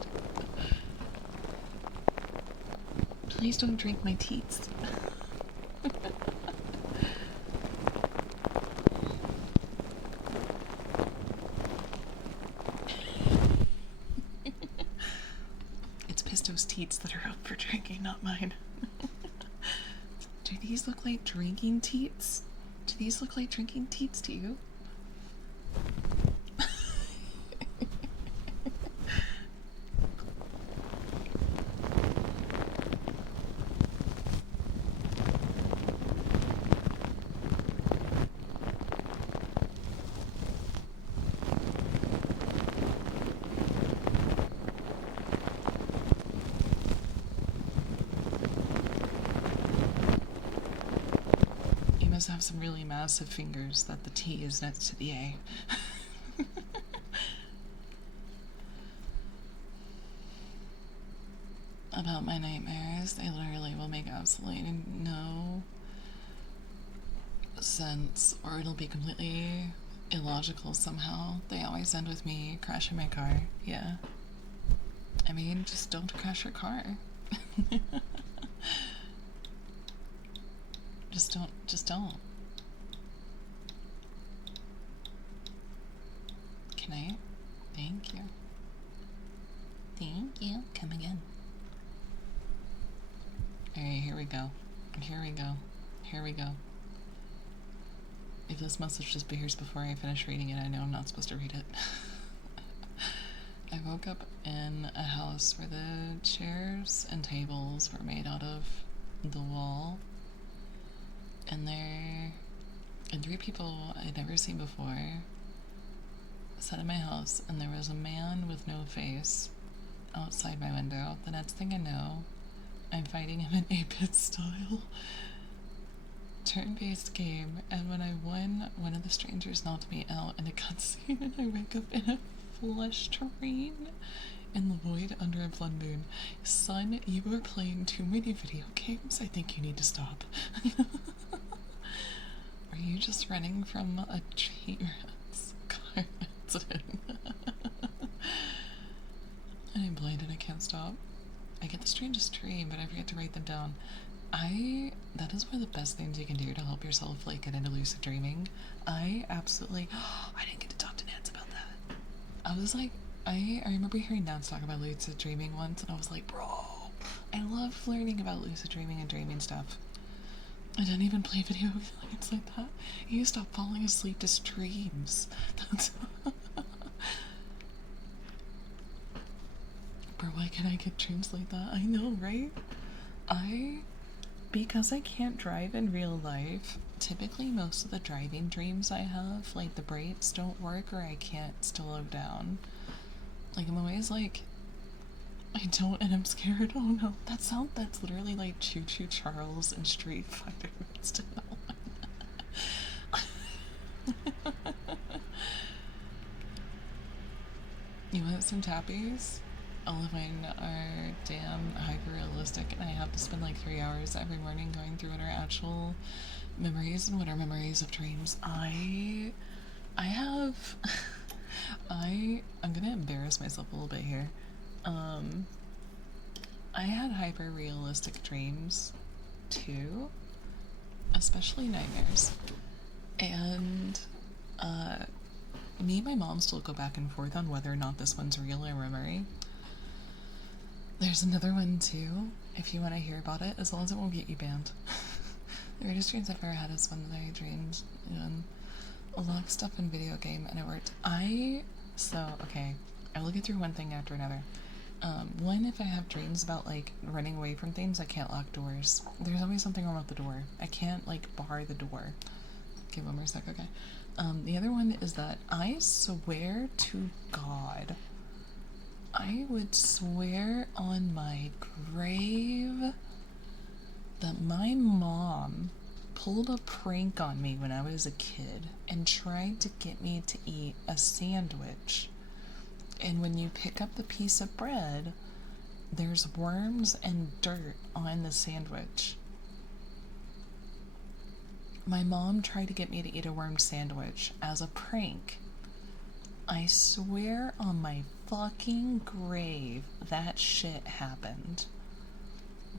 Please don't drink my teats. It's Pisto's teats that are up for drinking, not mine. Do these look like drinking teats? Do these look like drinking teats to you? just have some really massive fingers that the T is next to the A. About my nightmares, they literally will make absolutely no sense, or it'll be completely illogical somehow. They always end with me crashing my car. Yeah. I mean, just don't crash your car. Just don't. Can I? Thank you. Thank you. Come again. Alright, here we go. Here we go. Here we go. If this message disappears before I finish reading it, I know I'm not supposed to read it. I woke up in a house where the chairs and tables were made out of the wall. And three people I'd never seen before sat in my house, and there was a man with no face outside my window. The next thing I know, I'm fighting him in 8-bit style. Turn-based game, and when I won, one of the strangers knocked me out in a cutscene, and I wake up in a flesh terrain in the void under a blood moon. Son, you are playing too many video games. I think you need to stop. Are you just running from a T-Rex car accident? I'm blind and I can't stop. I get the strangest dream, but I forget to write them down. That is one of the best things you can do to help yourself, like, get into lucid dreaming. I absolutely, I didn't get to talk to Nance about that. I was like, I remember hearing Nance talk about lucid dreaming once, and I was like, bro, I love learning about lucid dreaming and dreaming stuff. I didn't even play video games like that. You stop falling asleep to streams. That's Bro, why can't I get dreams like that? I know, right? Because I can't drive in real life, typically most of the driving dreams I have, like, the brakes don't work or I can't slow down. Like, I'm always like, I don't, and I'm scared. Oh no, that's literally like Choo Choo Charles and Street Fighter. You want some tappies? All of mine are damn hyper-realistic, and I have to spend like 3 hours every morning going through what are actual memories and what are memories of dreams. I'm gonna embarrass myself a little bit here. I had hyper-realistic dreams too, especially nightmares. And me and my mom still go back and forth on whether or not this one's real or memory. There's another one too, if you want to hear about it, as long as it won't get you banned. The weirdest dreams I've ever had is when I dreamed a lot of stuff in video game, and it worked. Okay, I will get through one thing after another. One, if I have dreams about, like, running away from things, I can't lock doors. There's always something wrong with the door. I can't, like, bar the door. Okay, one more sec, okay. The other one is that I swear to God, I would swear on my grave that my mom pulled a prank on me when I was a kid and tried to get me to eat a sandwich. And when you pick up the piece of bread, there's worms and dirt on the sandwich. My mom tried to get me to eat a worm sandwich as a prank. I swear on my fucking grave that shit happened.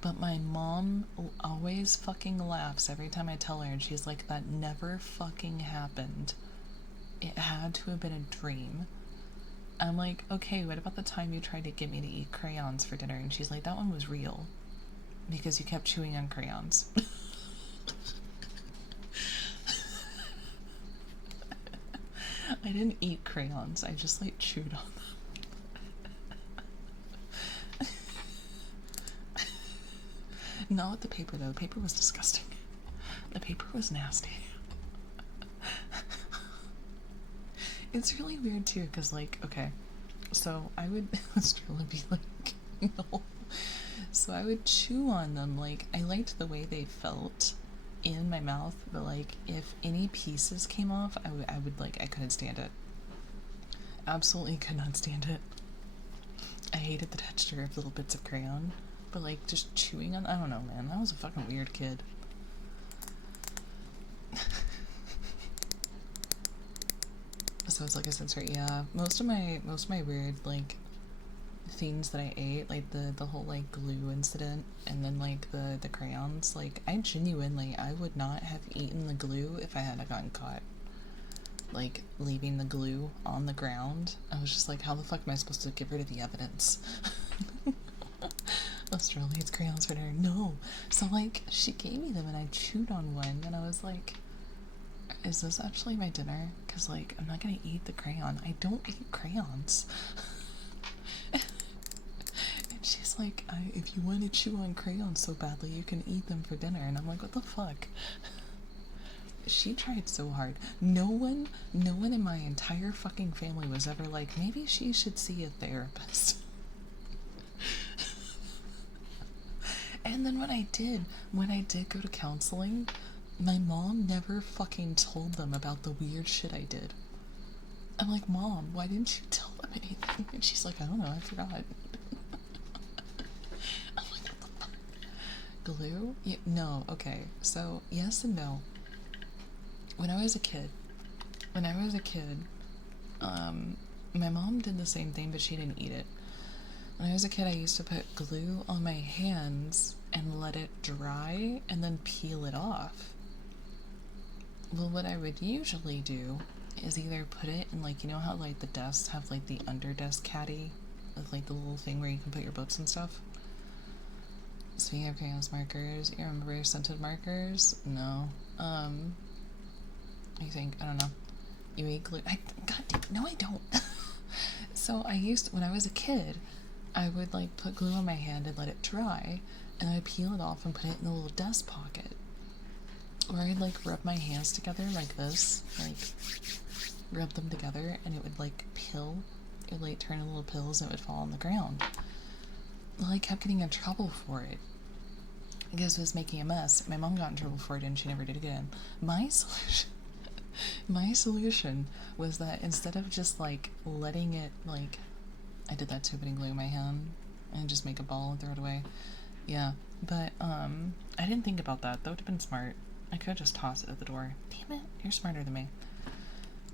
But my mom always fucking laughs every time I tell her, and she's like, that never fucking happened. It had to have been a dream. I'm like, okay, what about the time you tried to get me to eat crayons for dinner? And she's like, that one was real. Because you kept chewing on crayons. I didn't eat crayons, I just, like, chewed on them. Not with the paper, though. The paper was disgusting. The paper was nasty. It's really weird too, because, like, okay, so I would literally be like, no. So I would chew on them, like, I liked the way they felt, in my mouth, but like if any pieces came off, I would like, I couldn't stand it. Absolutely could not stand it. I hated the texture of little bits of crayon, but like just chewing on, I don't know, man. I was a fucking weird kid. So it's like I said, sorry, yeah. Most of my weird like things that I ate, like the whole like glue incident, and then like the crayons, like I would not have eaten the glue if I hadn't gotten caught. Like leaving the glue on the ground, I was just like, how the fuck am I supposed to get rid of the evidence? Australia's crayons for dinner. No. So like she gave me them and I chewed on one and I was like, is this actually my dinner? Because like I'm not gonna eat the crayon. I don't eat crayons. And she's like, if you want to chew on crayons so badly, you can eat them for dinner. And I'm like, what the fuck? She tried so hard. No one in my entire fucking family was ever like, maybe she should see a therapist. And then when I did go to counseling, my mom never fucking told them about the weird shit I did. I'm like, Mom, why didn't you tell them anything? And she's like, I don't know, I forgot. I'm like, what the fuck? Glue? Yeah, no, okay. So, yes and no. When I was a kid, my mom did the same thing, but she didn't eat it. When I was a kid, I used to put glue on my hands and let it dry and then peel it off. Well, what I would usually do is either put it in, like, you know how, like, the desks have, like, the under desk caddy with, like, the little thing where you can put your books and stuff? Speaking of crayons, markers, you remember scented markers? No. I think, I don't know. You eat glue. God damn, no, I don't. So when I was a kid, I would, like, put glue on my hand and let it dry, and I'd peel it off and put it in a little desk pocket. Or I'd, like, rub my hands together like this, like, rub them together, and it would, like, pill. It would, like, turn into little pills, and it would fall on the ground. Well, I kept getting in trouble for it, because it was making a mess. My mom got in trouble for it, and she never did again. My solution was that instead of just, like, letting it, like, I did that too, putting glue in my hand, and just make a ball and throw it away. Yeah, but, I didn't think about that. That would have been smart. I could just toss it at the door. Damn it, you're smarter than me.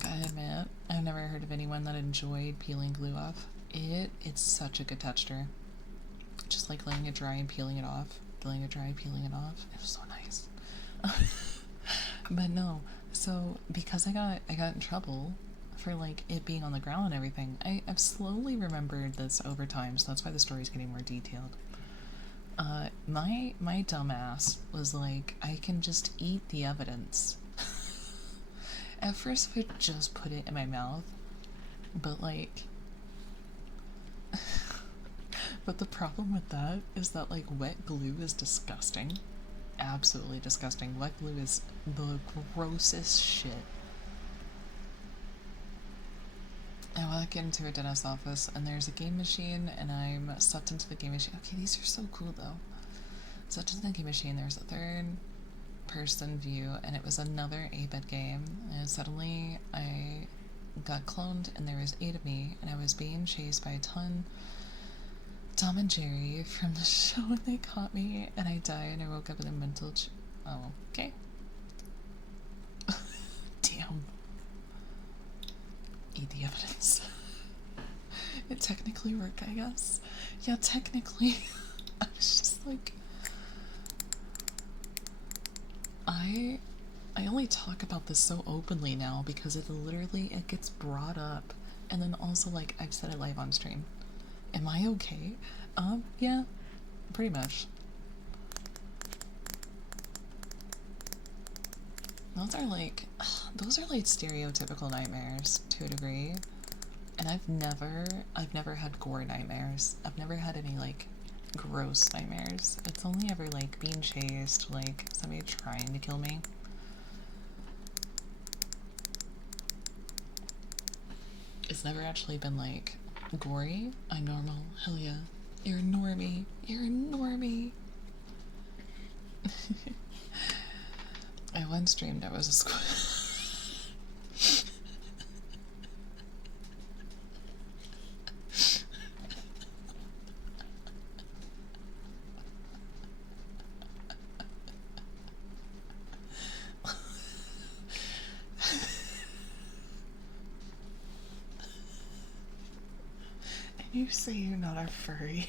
Gotta admit, I've never heard of anyone that enjoyed peeling glue off. It's such a good texture. Just like letting it dry and peeling it off. Letting it dry, peeling it off. It was so nice. But no, so because I got in trouble for like it being on the ground and everything, I've slowly remembered this over time, so that's why the story's getting more detailed. My dumbass was like, I can just eat the evidence. At first I would just put it in my mouth, but like but the problem with that is that like wet glue is disgusting. Absolutely disgusting. Wet glue is the grossest shit. I walk into a dentist's office and there's a game machine and I'm sucked into the game machine. Okay, these are so cool though. Sucked into the game machine, there's a third person view and it was another 8-bit game, and suddenly I got cloned and there was 8 of me and I was being chased by a ton Tom and Jerry from the show and they caught me and I died and I woke up in a mental oh, okay. Damn. Eat the evidence. It technically worked, I guess. Yeah, technically. I was just like, I only talk about this so openly now because it gets brought up, and then also like I've said it live on stream. Am I okay? Yeah, pretty much. Those are like stereotypical nightmares to a degree. And I've never had gore nightmares. I've never had any like gross nightmares. It's only ever like being chased, like somebody trying to kill me. It's never actually been like gory. I'm normal. Hell yeah. You're a normie. You're a normie. I once dreamed I was a squid. And you say you're not a furry.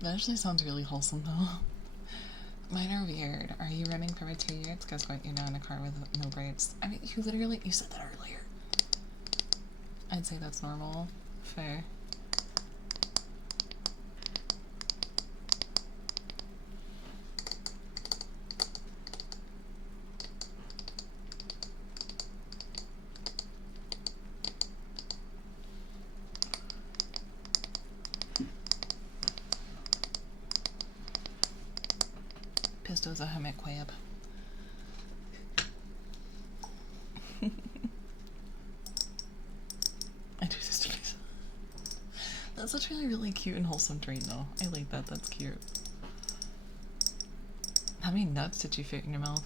That actually sounds really wholesome though. Mine are weird. Are you running for 2 years? Guess what? You're now in a car with no brakes. I mean, you said that earlier. I'd say that's normal. Fair. Pisto's a hermit crab. I do this to myself. That's actually a really cute and wholesome dream though. I like that, that's cute. How many nuts did you fit in your mouth?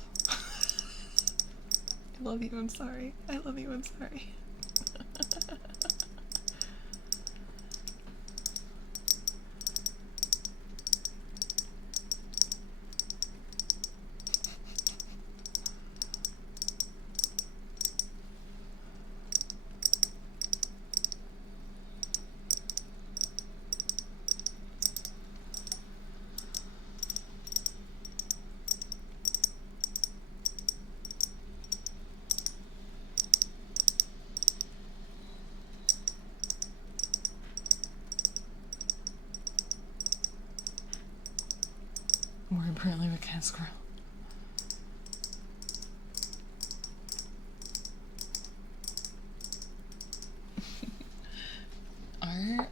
I love you, I'm sorry. I love you, I'm sorry. More importantly, we can't squirrel.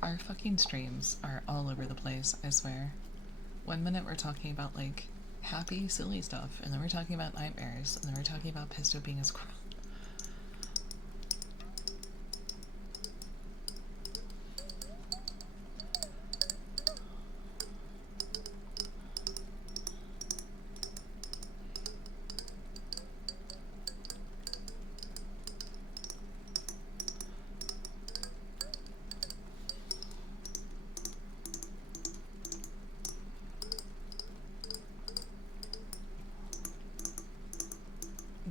Our fucking streams are all over the place, I swear. 1 minute we're talking about like happy, silly stuff, and then we're talking about nightmares, and then we're talking about Pisto being a squirrel.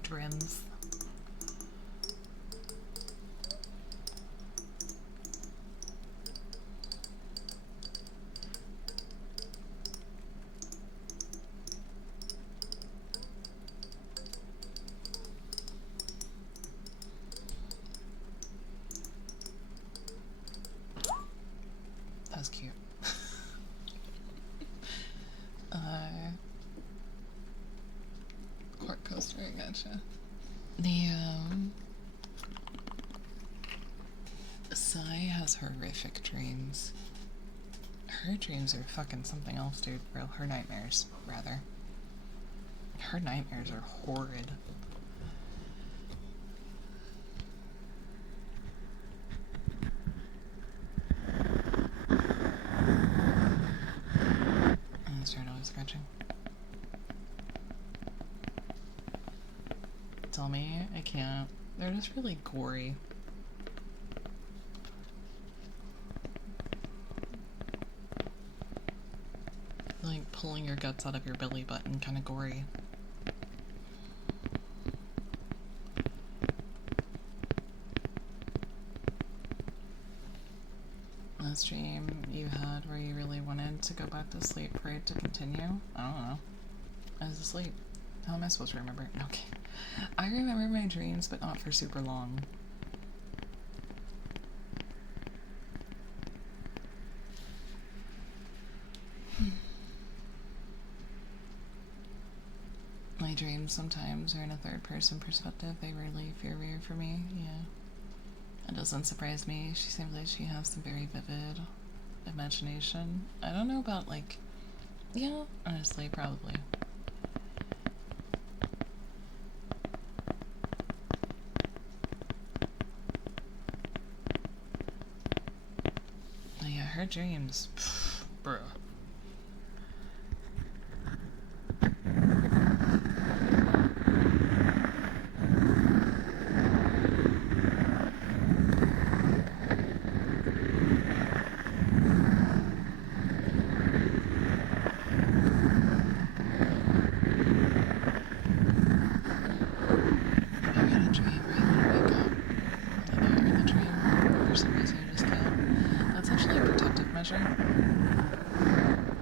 Drins. That's cute. Court coaster, I gotcha. The, Sai has horrific dreams. Her dreams are fucking something else, dude. Real, her nightmares, rather. Her nightmares are horrid. And start always scratching. Tell me, I can't. They're just really gory. Like pulling your guts out of your belly button, kind of gory. Last dream you had where you really wanted to go back to sleep for it to continue? I don't know. I was asleep. How am I supposed to remember? Okay. I remember my dreams, but not for super long. My My dreams sometimes are in a third-person perspective. They really feel weird for me, yeah. It doesn't surprise me. She seems like she has some very vivid imagination. I don't know about, like... Yeah, honestly, probably. But yeah, her dreams... Pfft, bruh.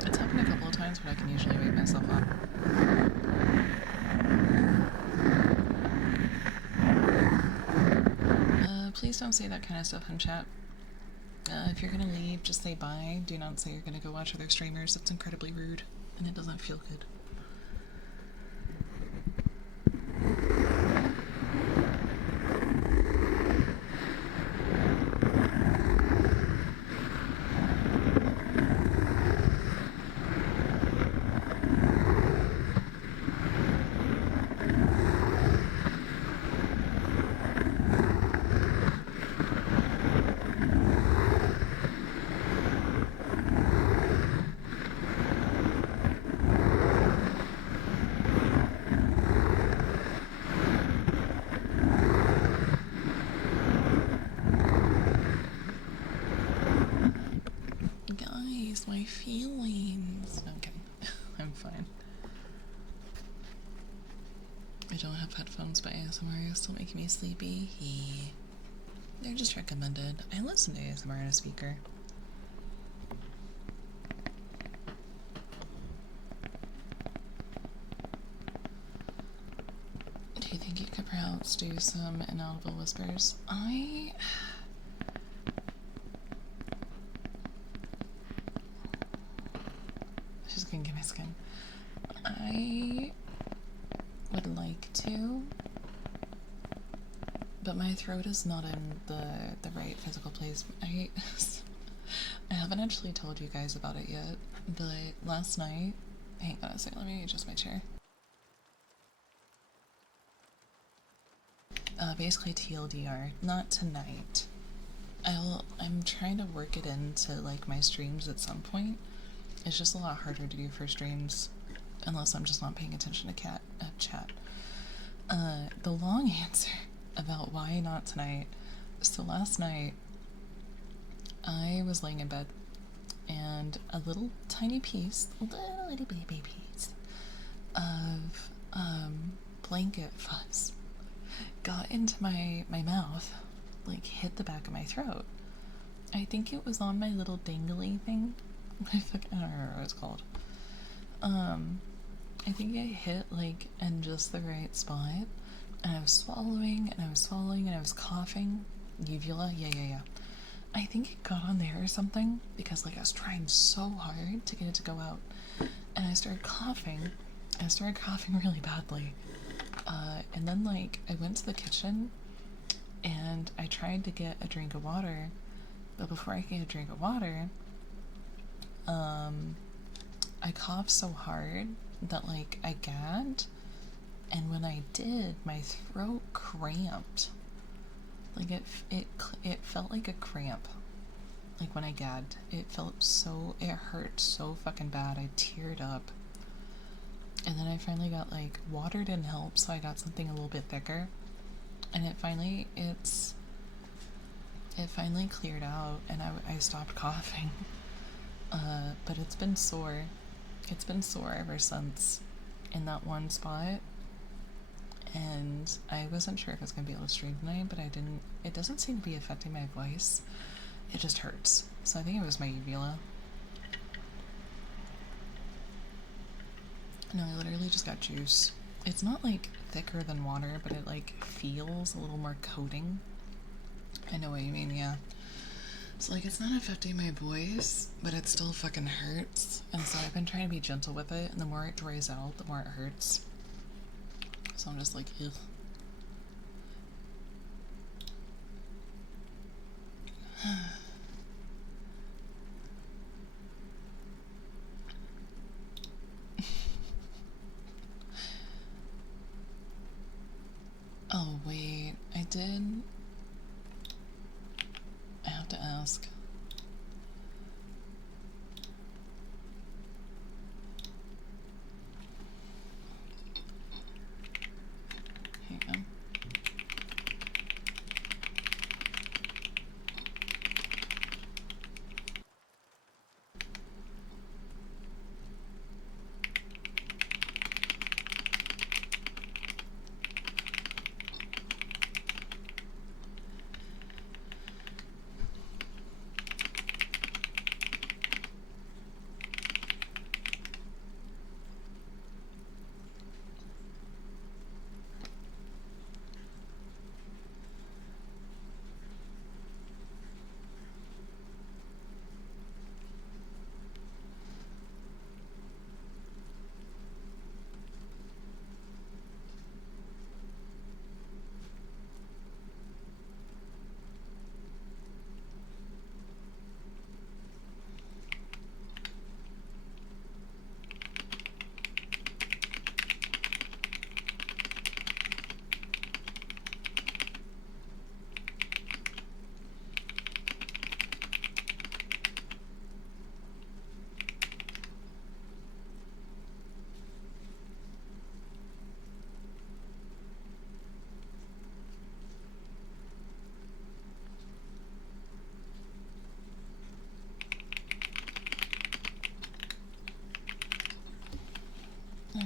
It's happened a couple of times, but I can usually wake myself up. Please don't say that kind of stuff in chat. If you're gonna leave, just say bye. Do not say you're gonna go watch other streamers. That's incredibly rude, and it doesn't feel good. Guys, my feelings. No, I'm kidding. I'm fine. I don't have headphones, but ASMR is still making me sleepy. They're just recommended. I listen to ASMR on a speaker. Do you think you could perhaps do some inaudible whispers? She's gonna get my skin. I would like to, but my throat is not in the right physical place. I haven't actually told you guys about it yet, but last night, hang on a second, let me adjust my chair. Basically TLDR, not tonight. I'm trying to work it into like my streams at some point. It's just a lot harder to do for streams unless I'm just not paying attention to chat. The long answer about why not tonight. So last night I was laying in bed and a little tiny piece, little baby piece of blanket fuzz got into my mouth, like hit the back of my throat. I think it was on my little dangly thing. I don't remember what it's called. I think it hit like in just the right spot, and I was swallowing and I was swallowing and I was coughing. Uvula, yeah. I think it got on there or something because like I was trying so hard to get it to go out, and I started coughing. I started coughing really badly. And then like I went to the kitchen and I tried to get a drink of water, but before I could get a drink of water, I coughed so hard that like I gagged, and when I did, my throat cramped. Like it felt like a cramp. Like when I gagged, it hurt so fucking bad. I teared up. And then I finally got like, water didn't help, so I got something a little bit thicker. And it finally cleared out, and I stopped coughing. But it's been sore. It's been sore ever since in that one spot. And I wasn't sure if I was going to be able to stream tonight, but it doesn't seem to be affecting my voice. It just hurts. So I think it was my uvula. No, I literally just got juice. It's not like thicker than water, but it like feels a little more coating. I know what you mean, yeah. So like it's not affecting my voice, but it still fucking hurts. And so I've been trying to be gentle with it, and the more it dries out, the more it hurts. so I'm just like, ugh. Oh, wait, I did. I have to ask. Here you go. Okay.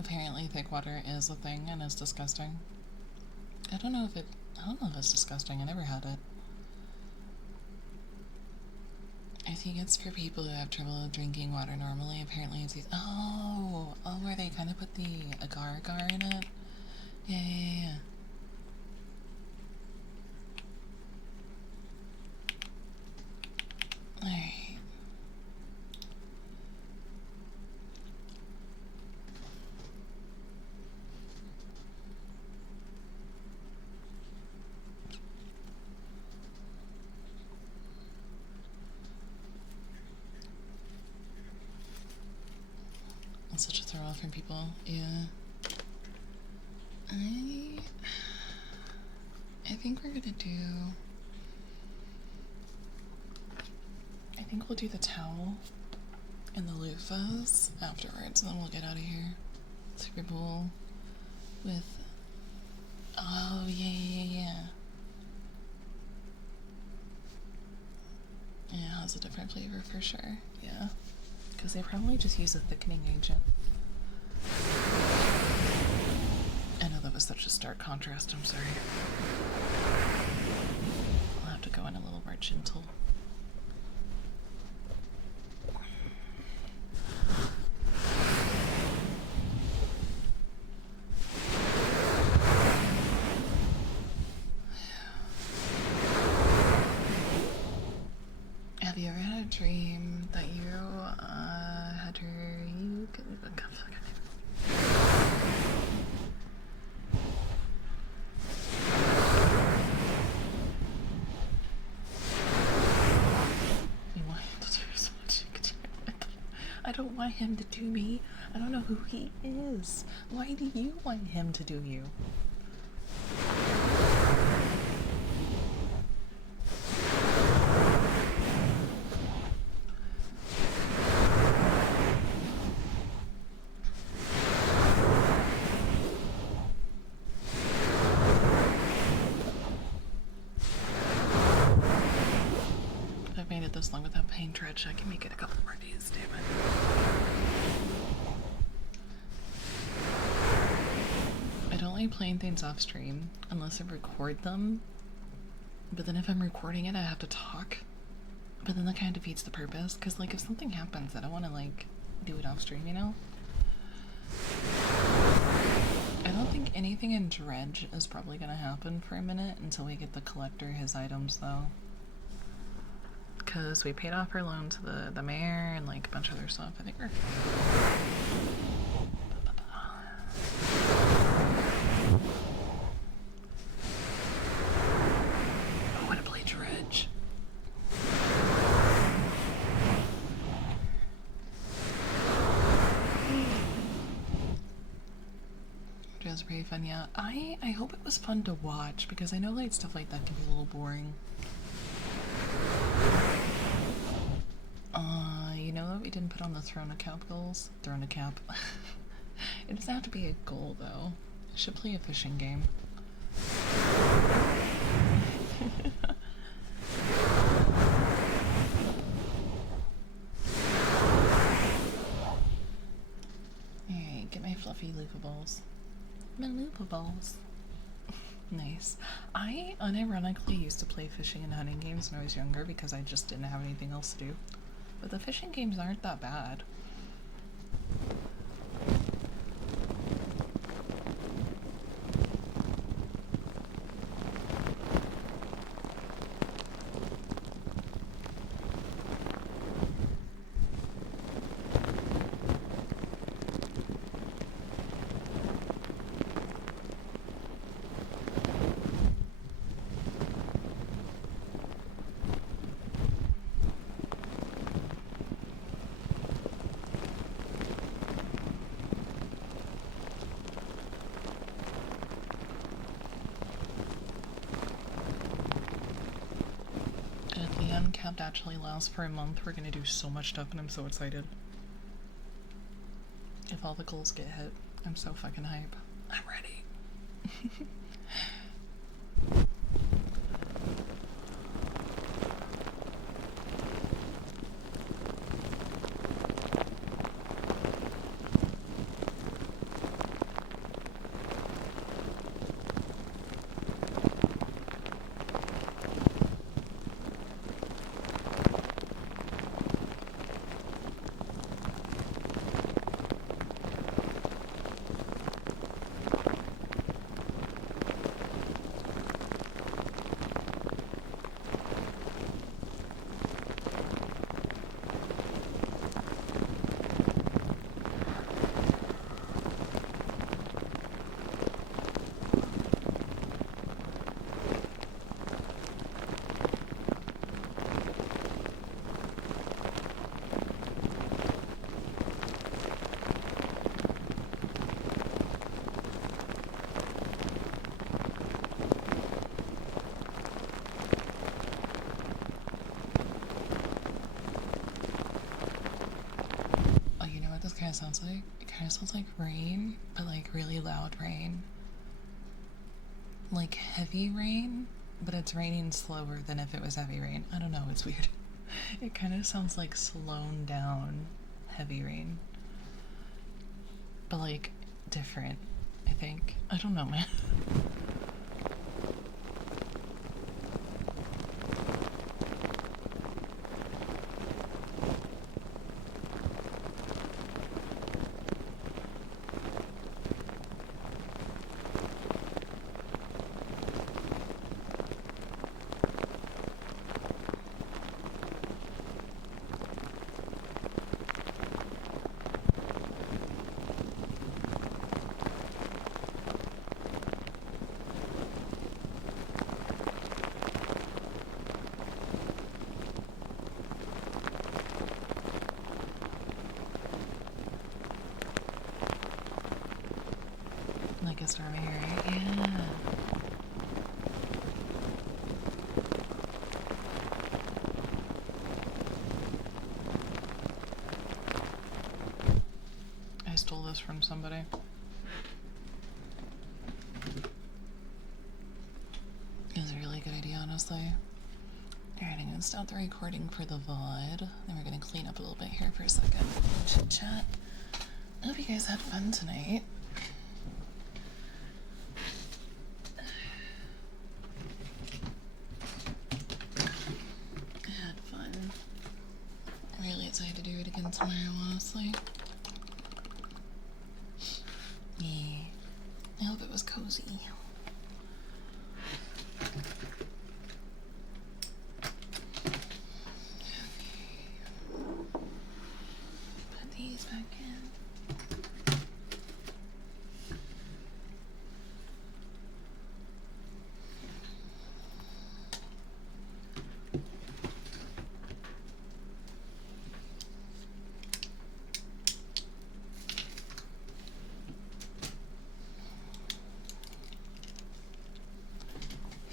Apparently thick water is a thing and it's disgusting. I don't know if it's disgusting. I never had it. I think it's for people who have trouble drinking water normally. Apparently it's where they kind of put the agar-agar in it. Yeah. Alright. It's such a throw off from people. Yeah. I think we're gonna do... I think we'll do the towel and the loofahs afterwards, and then we'll get out of here. Super Bowl with... Oh, yeah. Yeah, it has a different flavor for sure. Yeah. Because they probably just use a thickening agent. I know that was such a stark contrast, I'm sorry. I'll have to go in a little more gentle. Have you ever had a dream that you had you could you want him to do so much? I don't want him to do me. I don't know who he is. Why do you want him to do you? This long without pain dredge, I can make it a couple more days, damn it. I don't like playing things off stream unless I record them, but then if I'm recording it I have to talk, but then that kind of defeats the purpose, because like if something happens I don't want to like do it off stream, you know? I don't think anything in dredge is probably gonna happen for a minute until we get the collector his items though. because we paid off our loan to the mayor and like a bunch of other stuff. I think we're. I want to play Dredge. It was pretty fun, yeah. I hope it was fun to watch because I know like stuff like that can be a little boring. You know that we didn't put on the Throne of Cap goals? Throne of Cap. It doesn't have to be a goal though. I should play a fishing game. Alright, get my fluffy loofah balls. My loofah balls. Nice. I unironically used to play fishing and hunting games when I was younger because I just didn't have anything else to do. But the fishing games aren't that bad. Uncapped actually lasts for a month. We're gonna do so much stuff and I'm so excited. If all the goals get hit, I'm so fucking hype. I'm ready. Sounds like it kind of sounds like rain, but like really loud rain, like heavy rain, but it's raining slower than if it was heavy rain. I don't know, it's weird. It kind of sounds like slowed down heavy rain, but like different, I think. I don't know, man. Like a stormy here, right? Yeah. I stole this from somebody. It was a really good idea, honestly. Alright, I'm gonna stop the recording for the VOD. Then we're gonna clean up a little bit here for a second. Chit chat. I hope you guys had fun tonight. I had fun. I'm really excited to do it again tomorrow, honestly. Yeah. I hope it was cozy.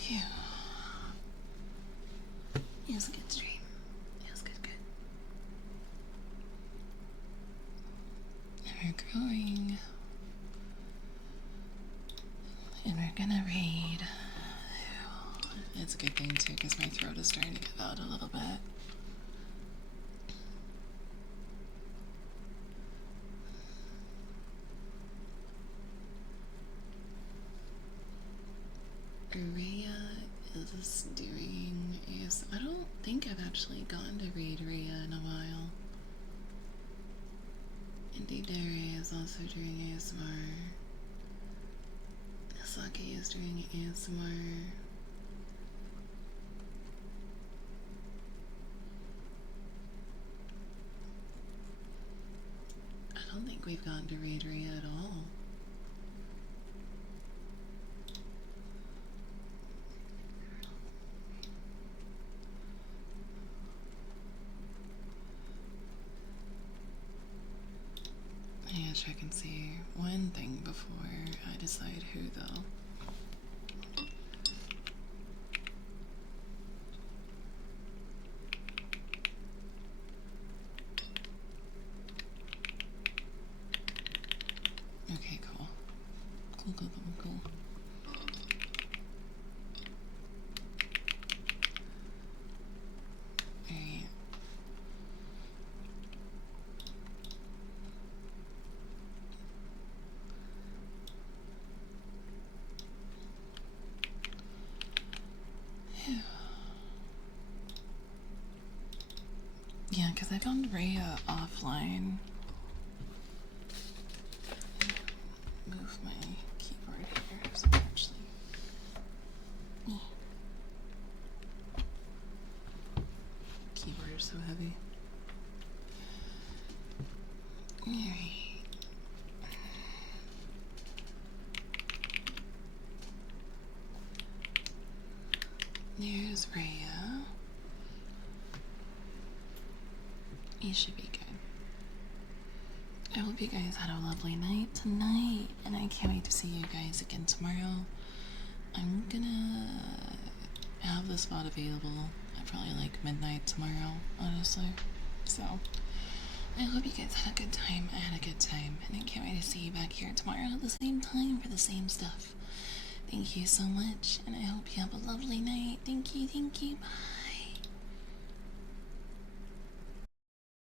Phew. It was a good stream. It was good. And we're growing. And we're gonna raid. It's a good thing too, because my throat is starting to give out a little bit. Rhea is doing I don't think I've actually gone to raid Rhea in a while. Indeed Dairy is also doing ASMR. Saki is doing ASMR. I don't think we've gotten to raid Rhea at all. I gotta check and see one thing before I decide who though. Okay, cool. Cool. Alright. Yeah, because I found Rhea offline. Move my keyboard here so actually. Keyboard is so heavy. Alright. There's Rhea. You should be good. I hope you guys had a lovely night tonight, and I can't wait to see you guys again tomorrow. I'm gonna have the spot available at probably like midnight tomorrow, honestly. So, I hope you guys had a good time. I had a good time, and I can't wait to see you back here tomorrow at the same time for the same stuff. Thank you so much, and I hope you have a lovely night. Thank you, bye.